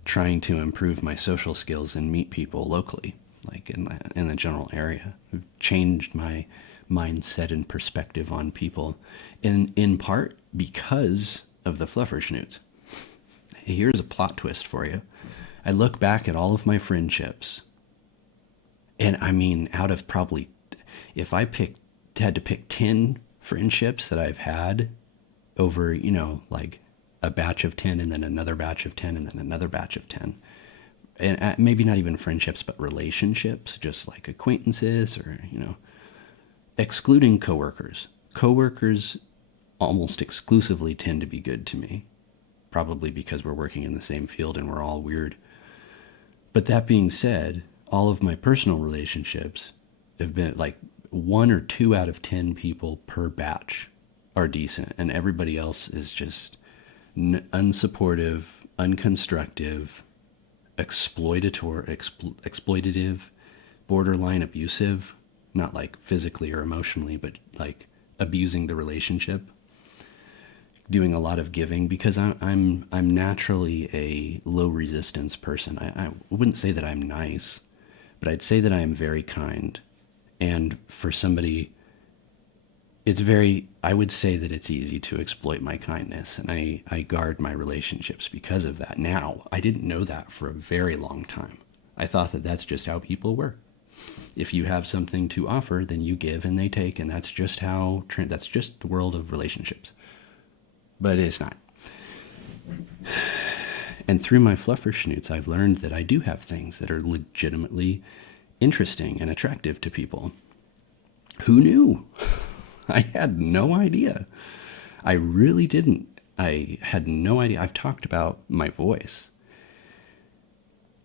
trying to improve my social skills and meet people locally, like in the general area. I've changed my mindset and perspective on people, in part because of the Flufferschnoots. Here's a plot twist for you. I look back at all of my friendships, and I mean, out of probably, if I had to pick 10 friendships that I've had over, like a batch of 10 and then another batch of 10 and then another batch of 10, and maybe not even friendships, but relationships, just like acquaintances, or, excluding coworkers. Coworkers almost exclusively tend to be good to me, probably because we're working in the same field and we're all weird. But that being said, all of my personal relationships have been like 1 or 2 out of 10 people per batch are decent, and everybody else is just unsupportive, unconstructive, exploitative, borderline abusive, not like physically or emotionally, but like abusing the relationship, doing a lot of giving, because I'm naturally a low resistance person. I wouldn't say that I'm nice, but I'd say that I am very kind. And for somebody, I would say that it's easy to exploit my kindness, and I guard my relationships because of that. Now, I didn't know that for a very long time. I thought that that's just how people were. If you have something to offer, then you give and they take, and that's just that's just the world of relationships. But it's not. And through my Flufferschnoots, I've learned that I do have things that are legitimately interesting and attractive to people. Who knew? I had no idea. I really didn't. I had no idea. I've talked about my voice.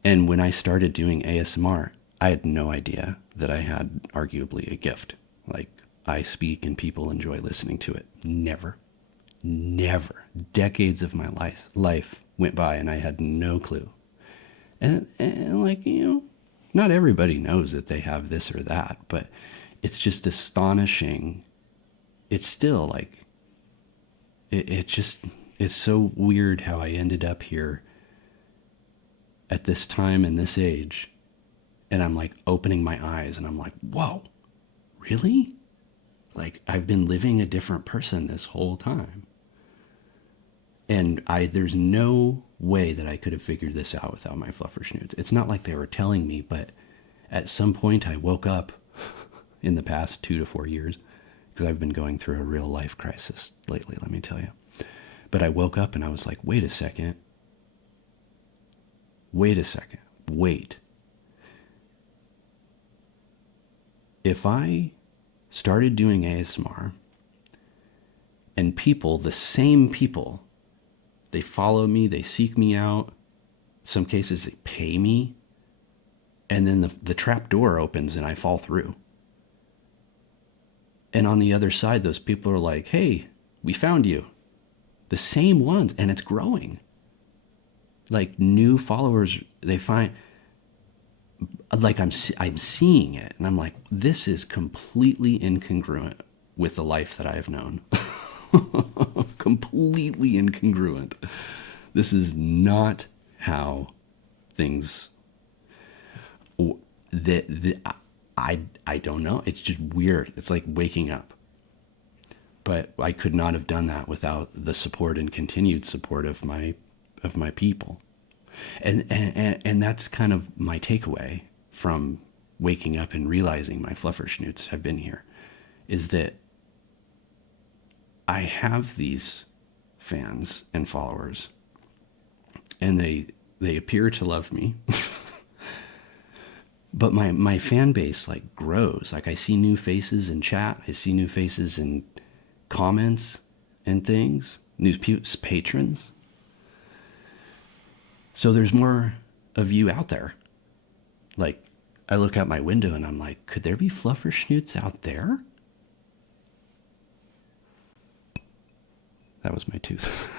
And when I started doing ASMR, I had no idea that I had arguably a gift. Like, I speak and people enjoy listening to it. Never. Never. Decades of my life went by and I had no clue. And like, not everybody knows that they have this or that, but it's just astonishing. It's still like, it's so weird how I ended up here at this time and this age. And I'm like opening my eyes and I'm like, whoa, really? Like, I've been living a different person this whole time. And there's no way that I could have figured this out without my Flufferschnoots. It's not like they were telling me, but at some point I woke up in the past 2 to 4 years, because I've been going through a real life crisis lately, let me tell you. But I woke up and I was like, wait a second. Wait. If I started doing ASMR and the same people, they follow me, they seek me out, some cases they pay me, and then the trap door opens and I fall through. And on the other side, those people are like, hey, we found you. The same ones, and it's growing. Like, new followers, they find, like, I'm seeing it, and I'm like, this is completely incongruent with the life that I have known. Completely incongruent. This is not how things, I don't know. It's just weird. It's like waking up. But I could not have done that without the support and continued support of my people. And that's kind of my takeaway from waking up and realizing my Flufferschnoots have been here, is that I have these fans and followers, and they appear to love me. But my fan base like grows. Like, I see new faces in chat. I see new faces in comments and things. New patrons. So there's more of you out there. Like, I look out my window and I'm like, could there be Flufferschnoots out there? That was my tooth.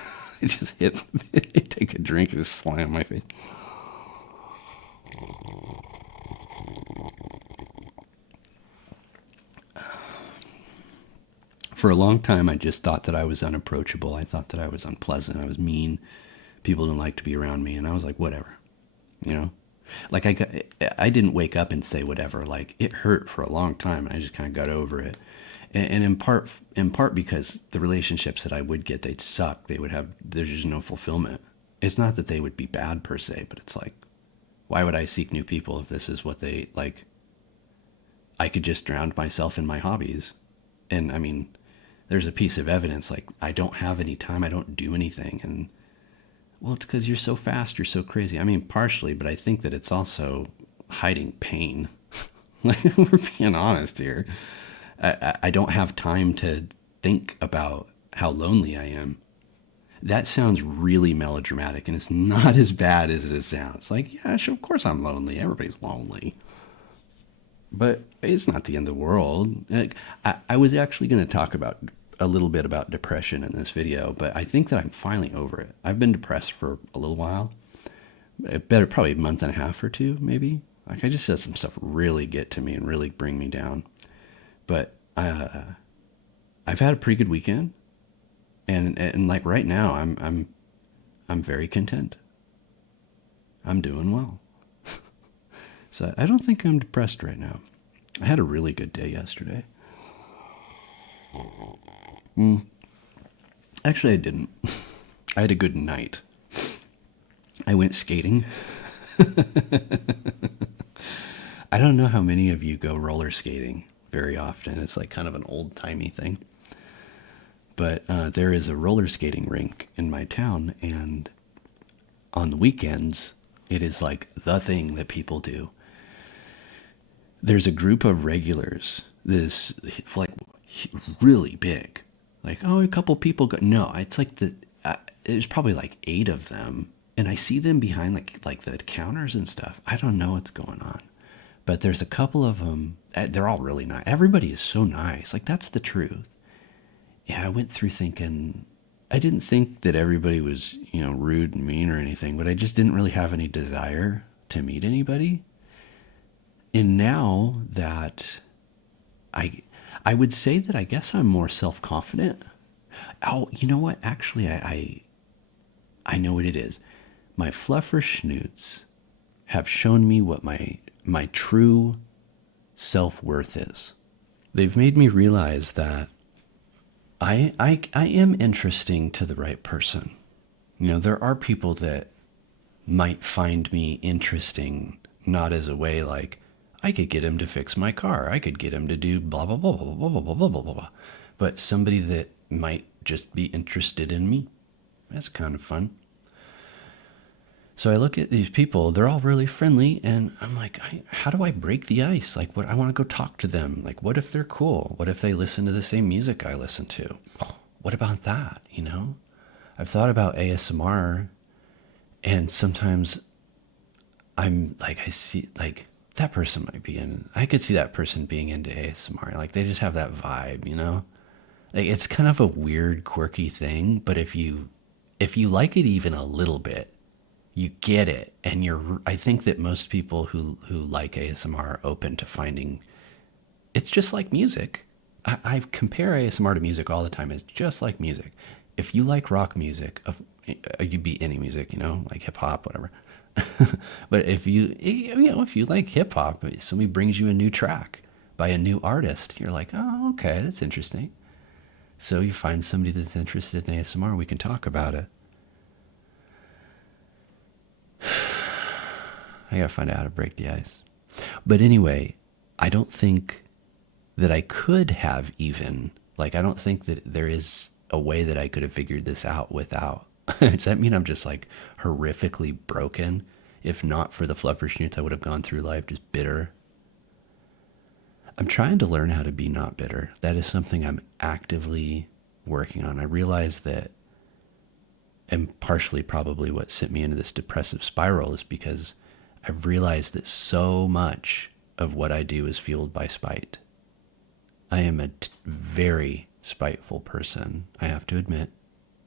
I just hit, take a drink and just slam my face. For a long time, I just thought that I was unapproachable. I thought that I was unpleasant. I was mean. People didn't like to be around me. And I was like, whatever, you know? Like I didn't wake up and say whatever. Like it hurt for a long time. And I just kind of got over it. And in part because the relationships that I would get, they'd suck. There's just no fulfillment. It's not that they would be bad per se, but it's like, why would I seek new people if this is what they like? I could just drown myself in my hobbies. And I mean, there's a piece of evidence like I don't have any time, I don't do anything. And well, it's because you're so fast, you're so crazy. I mean, partially, but I think that it's also hiding pain. Like, we're being honest here. I don't have time to think about how lonely I am. That sounds really melodramatic, and it's not as bad as it sounds. Like, yeah, sure, of course I'm lonely. Everybody's lonely. But it's not the end of the world. Like, I was actually going to talk about a little bit about depression in this video, but I think that I'm finally over it. I've been depressed for a little while. Better probably a month and a half or two, maybe. Like I just said some stuff really get to me and really bring me down. But I've had a pretty good weekend, and like right now, I'm very content. I'm doing well. So I don't think I'm depressed right now. I had a really good day yesterday. Actually, I didn't. I had a good night. I went skating. I don't know how many of you go roller skating very often. It's like kind of an old timey thing. But there is a roller skating rink in my town, and on the weekends, it is like the thing that people do. There's a group of regulars this like really big, like, oh, a couple people go. No, it's like there's probably like 8 of them, and I see them behind like the counters and stuff. I don't know what's going on, but there's a couple of them. They're all really nice. Everybody is so nice. Like that's the truth. Yeah, I went through thinking. I didn't think that everybody was, rude and mean or anything, but I just didn't really have any desire to meet anybody. And now that I would say that I guess I'm more self-confident. Oh, you know what? Actually, I know what it is. My Flufferschnoots have shown me what my true self-worth is. They've made me realize that I am interesting to the right person. There are people that might find me interesting, not as a way like, I could get him to fix my car. I could get him to do blah, blah, blah, blah, blah, blah, blah, blah, blah, blah, blah. But somebody that might just be interested in me. That's kind of fun. So I look at these people, they're all really friendly, and I'm like, how do I break the ice? Like, what I want to go talk to them. Like, what if they're cool? What if they listen to the same music I listen to? What about that, I've thought about ASMR, and sometimes I'm like, I see, like, that person might be I could see that person being into ASMR. Like, they just have that vibe, Like, it's kind of a weird, quirky thing, but if you like it even a little bit, you get it. And I think that most people who like ASMR are open to finding it's just like music. I compare ASMR to music all the time. It's just like music. If you like rock music, you'd be any music, like hip hop, whatever. But if you like hip hop, somebody brings you a new track by a new artist, you're like, oh, okay, that's interesting. So you find somebody that's interested in ASMR, we can talk about it. I gotta find out how to break the ice. But anyway, I don't think that I could have even, like, I don't think that there is a way that I could have figured this out without. Does that mean I'm just like horrifically broken? If not for the Flufferschnoots, I would have gone through life just bitter. I'm trying to learn how to be not bitter. That is something I'm actively working on. I realize that, and partially probably what sent me into this depressive spiral is because I've realized that so much of what I do is fueled by spite. I am a very spiteful person, I have to admit.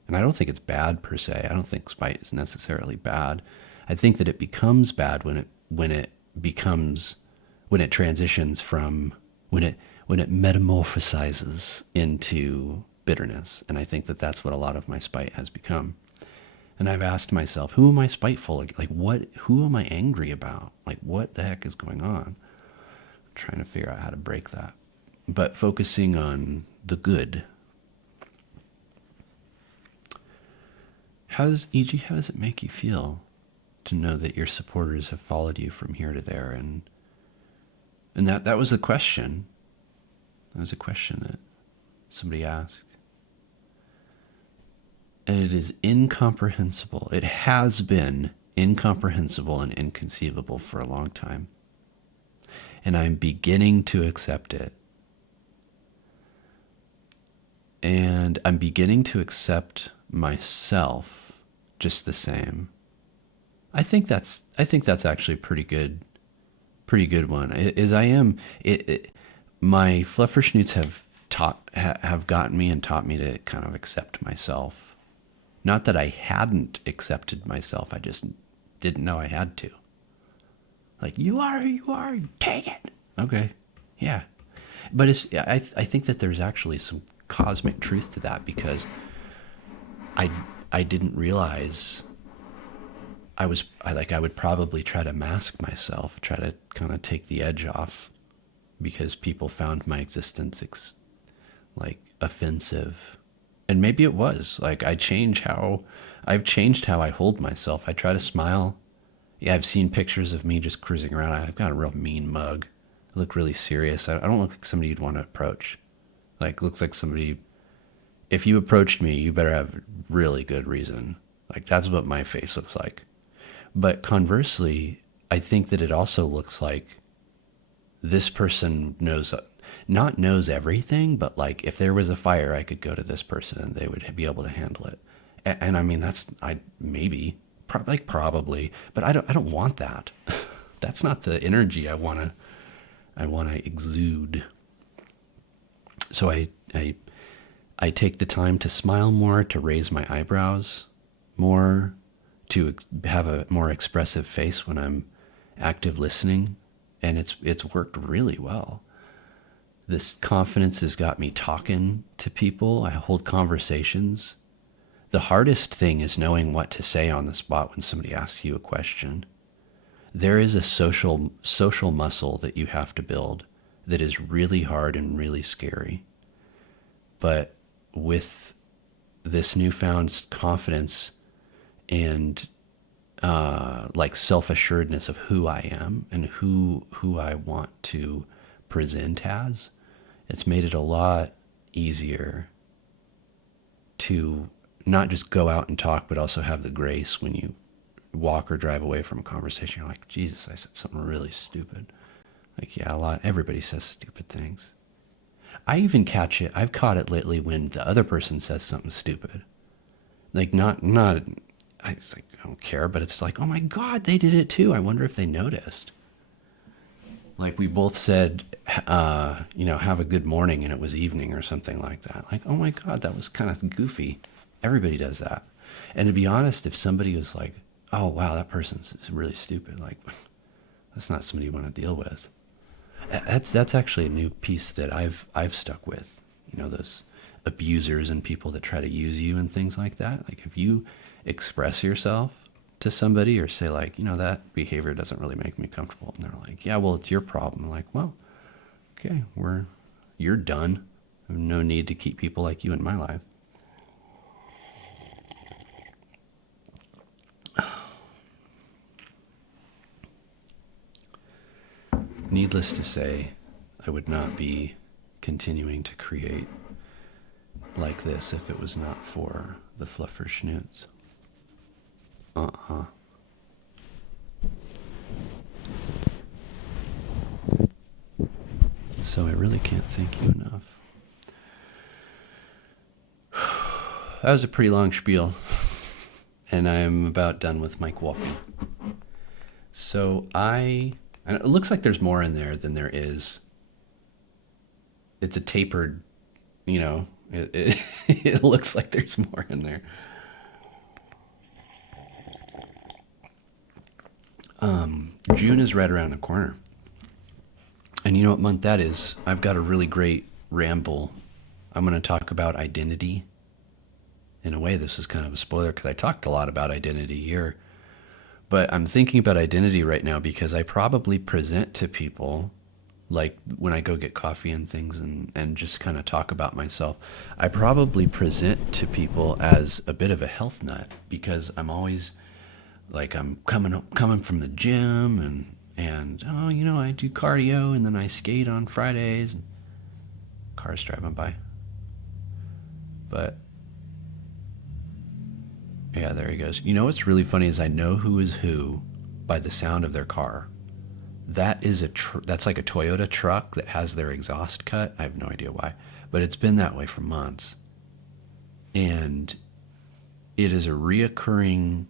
And I don't think it's bad per se. I don't think spite is necessarily bad. I think that it becomes bad when it transitions from when it metamorphosizes into bitterness. And I think that that's what a lot of my spite has become. And I've asked myself, who am I spiteful? Like what? Who am I angry about? Like what the heck is going on? I'm trying to figure out how to break that. But focusing on the good. How does it make you feel to know that your supporters have followed you from here to there? And that was the question. That was a question that somebody asked. And it is incomprehensible. It has been incomprehensible and inconceivable for a long time. And I'm beginning to accept it. And I'm beginning to accept myself just the same. I think that's actually pretty good one. Is I am my Flufferschnoots have gotten me and taught me to kind of accept myself. Not that I hadn't accepted myself, I just didn't know I had to. Like, you are who you are, take it. Okay, yeah. But I think that there's actually some cosmic truth to that, because I didn't realize I would probably try to mask myself, try to kind of take the edge off, because people found my existence like offensive. And maybe it was like I've changed how I hold myself. I try to smile. Yeah, I've seen pictures of me just cruising around. I've got a real mean mug. I look really serious. I don't look like somebody you'd want to approach. Like, looks like somebody, if you approached me, you better have really good reason. Like, that's what my face looks like. But conversely, I think that it also looks like this person knows everything, but like if there was a fire, I could go to this person and they would be able to handle it. And I mean, probably, but I don't want that. That's not the energy I want to exude. So I take the time to smile more, to raise my eyebrows more, to have a more expressive face when I'm active listening, and it's worked really well. This confidence has got me talking to people. I hold conversations. The hardest thing is knowing what to say on the spot when somebody asks you a question. There is a social muscle that you have to build that is really hard and really scary. But with this newfound confidence and like self-assuredness of who I am and who I want to present as, it's made it a lot easier to not just go out and talk, but also have the grace when you walk or drive away from a conversation. You're like, Jesus, I said something really stupid. Like, yeah, everybody says stupid things. I even catch it. I've caught it lately when the other person says something stupid. Like, it's like, I don't care, but it's like, oh my God, they did it too. I wonder if they noticed. Like, we both said, have a good morning, and it was evening or something like that. Like, oh my God, that was kind of goofy. Everybody does that. And to be honest, if somebody was like, oh wow, that person's really stupid, like, that's not somebody you want to deal with. That's actually a new piece that I've stuck with. Those abusers and people that try to use you and things like that. Like, if you express yourself to somebody or say, like, that behavior doesn't really make me comfortable, and they're like, yeah, well, it's your problem. I'm like, well, okay, you're done. I have no need to keep people like you in my life. Needless to say, I would not be continuing to create like this if it was not for the Flufferschnoots. So I really can't thank you enough. That was a pretty long spiel, and I'm about done with my coffee. So and it looks like there's more in there than there is. It's a tapered, It looks like there's more in there. June is right around the corner. And you know what month that is? I've got a really great ramble. I'm going to talk about identity. In a way, this is kind of a spoiler because I talked a lot about identity here. But I'm thinking about identity right now because I probably present to people, like when I go get coffee and things and just kind of talk about myself, I probably present to people as a bit of a health nut because I'm always like I'm coming from the gym and oh, you know, I do cardio and then I skate on Fridays. And cars driving by. But yeah, there he goes. You know what's really funny is I know who is who by the sound of their car. That is that's like a Toyota truck that has their exhaust cut. I have no idea why, but it's been that way for months. And it is a reoccurring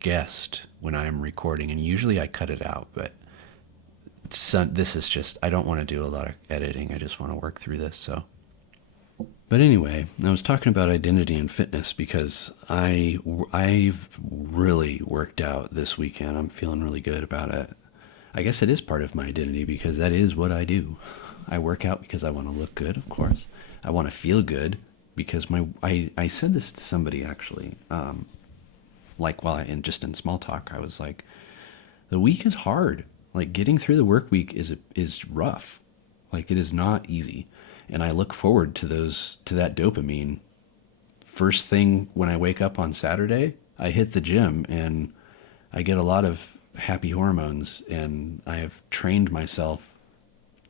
guest when I'm recording, and usually I cut it out, but this is just, I don't want to do a lot of editing. I just want to work through this. So, but anyway, I was talking about identity and fitness because I've really worked out this weekend. I'm feeling really good about it. I guess it is part of my identity because that is what I do. I work out because I want to look good, of course. I want to feel good because I said this to somebody actually, like while just in small talk, I was like, the week is hard. Like getting through the work week is rough. Like it is not easy. And I look forward to that dopamine. First thing when I wake up on Saturday, I hit the gym and I get a lot of happy hormones, and I have trained myself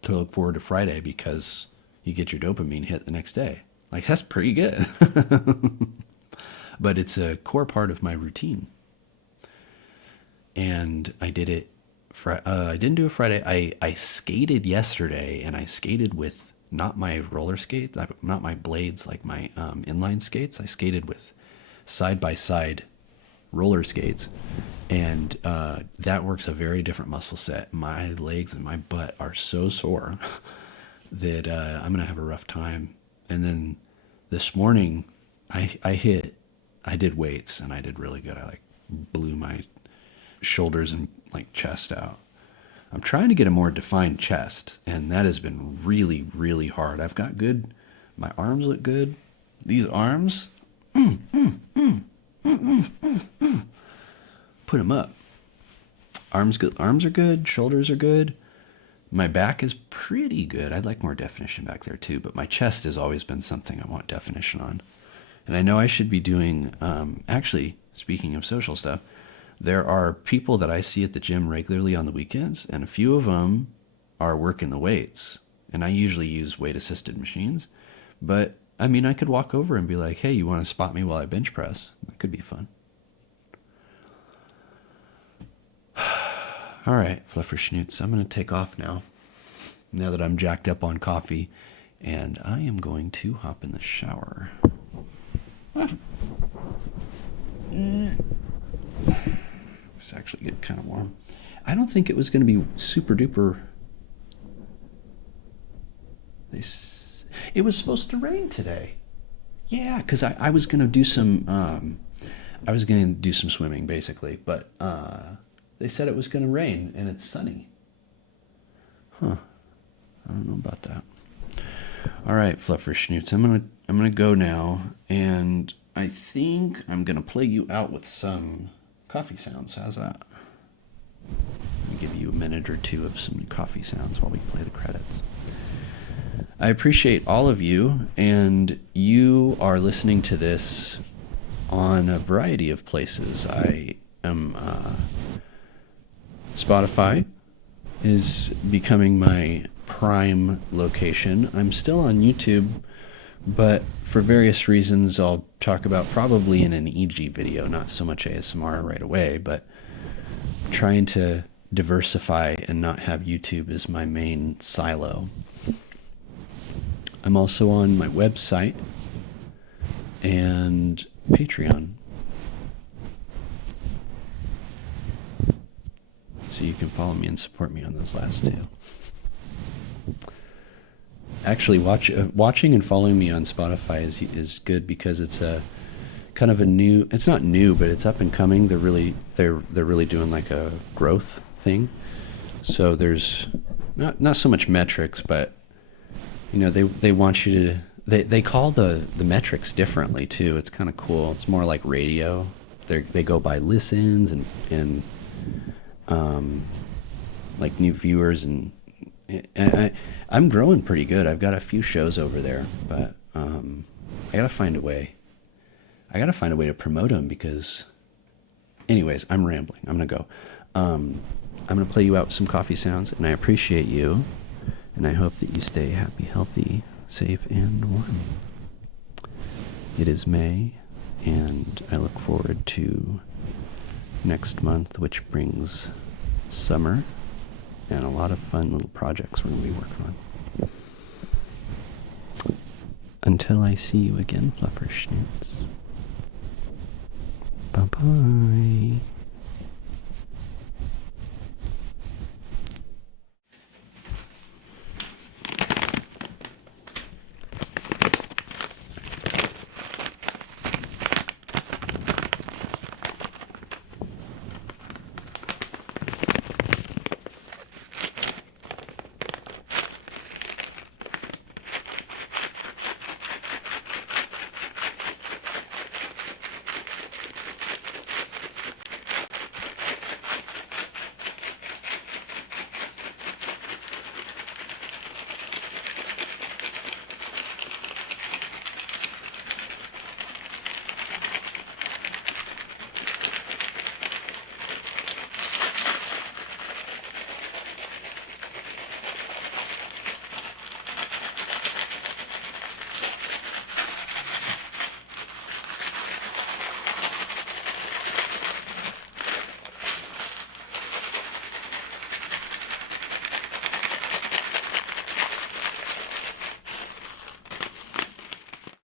to look forward to Friday because you get your dopamine hit the next day. Like that's pretty good. But it's a core part of my routine. And I did it. I didn't do it Friday. I skated yesterday, and I skated with not my roller skates, not my blades, like my inline skates. I skated with side by side roller skates, and that works a very different muscle set. My legs and my butt are so sore that I'm gonna have a rough time. And then this morning, I did weights and I did really good. I like blew my shoulders and like chest out. I'm trying to get a more defined chest, and that has been really, really hard. I've got good. My arms look good. These arms, put them up. Arms good. Arms are good. Shoulders are good. My back is pretty good. I'd like more definition back there too, but my chest has always been something I want definition on. And I know I should be doing, actually, speaking of social stuff, there are people that I see at the gym regularly on the weekends, and a few of them are working the weights. And I usually use weight-assisted machines. But, I mean, I could walk over and be like, hey, you want to spot me while I bench press? That could be fun. All right, Flufferschnoots, I'm going to take off now that I'm jacked up on coffee, and I am going to hop in the shower. It's actually getting kind of warm. I don't think it was going to be super duper. It was supposed to rain today. Yeah, because I was going to do some. I was going to do some swimming basically, but they said it was going to rain and it's sunny. Huh? I don't know about that. All right, Flufferschnoots, I'm gonna go now, and I think I'm gonna play you out with some coffee sounds. How's that? I'll give you a minute or two of some coffee sounds while we play the credits. I appreciate all of you, and you are listening to this on a variety of places. I am Spotify is becoming my prime location. I'm still on YouTube, but for various reasons I'll talk about probably in an EG video, not so much ASMR right away, but trying to diversify and not have YouTube as my main silo. I'm also on my website and Patreon. So you can follow me and support me on those last two. Actually, watching and following me on Spotify is good because it's a kind of a new. It's not new, but it's up and coming. They're really doing like a growth thing. So there's not so much metrics, but they want you to they call the metrics differently too. It's kind of cool. It's more like radio. They go by listens and um, like new viewers I'm growing pretty good. I've got a few shows over there, but I gotta find a way. I gotta find a way to promote them because, anyways, I'm rambling. I'm gonna go. I'm gonna play you out some coffee sounds, and I appreciate you, and I hope that you stay happy, healthy, safe, and warm. It is May, and I look forward to next month, which brings summer and a lot of fun little projects we're going to be working on. Until I see you again, Flufferschnoots. Bye-bye.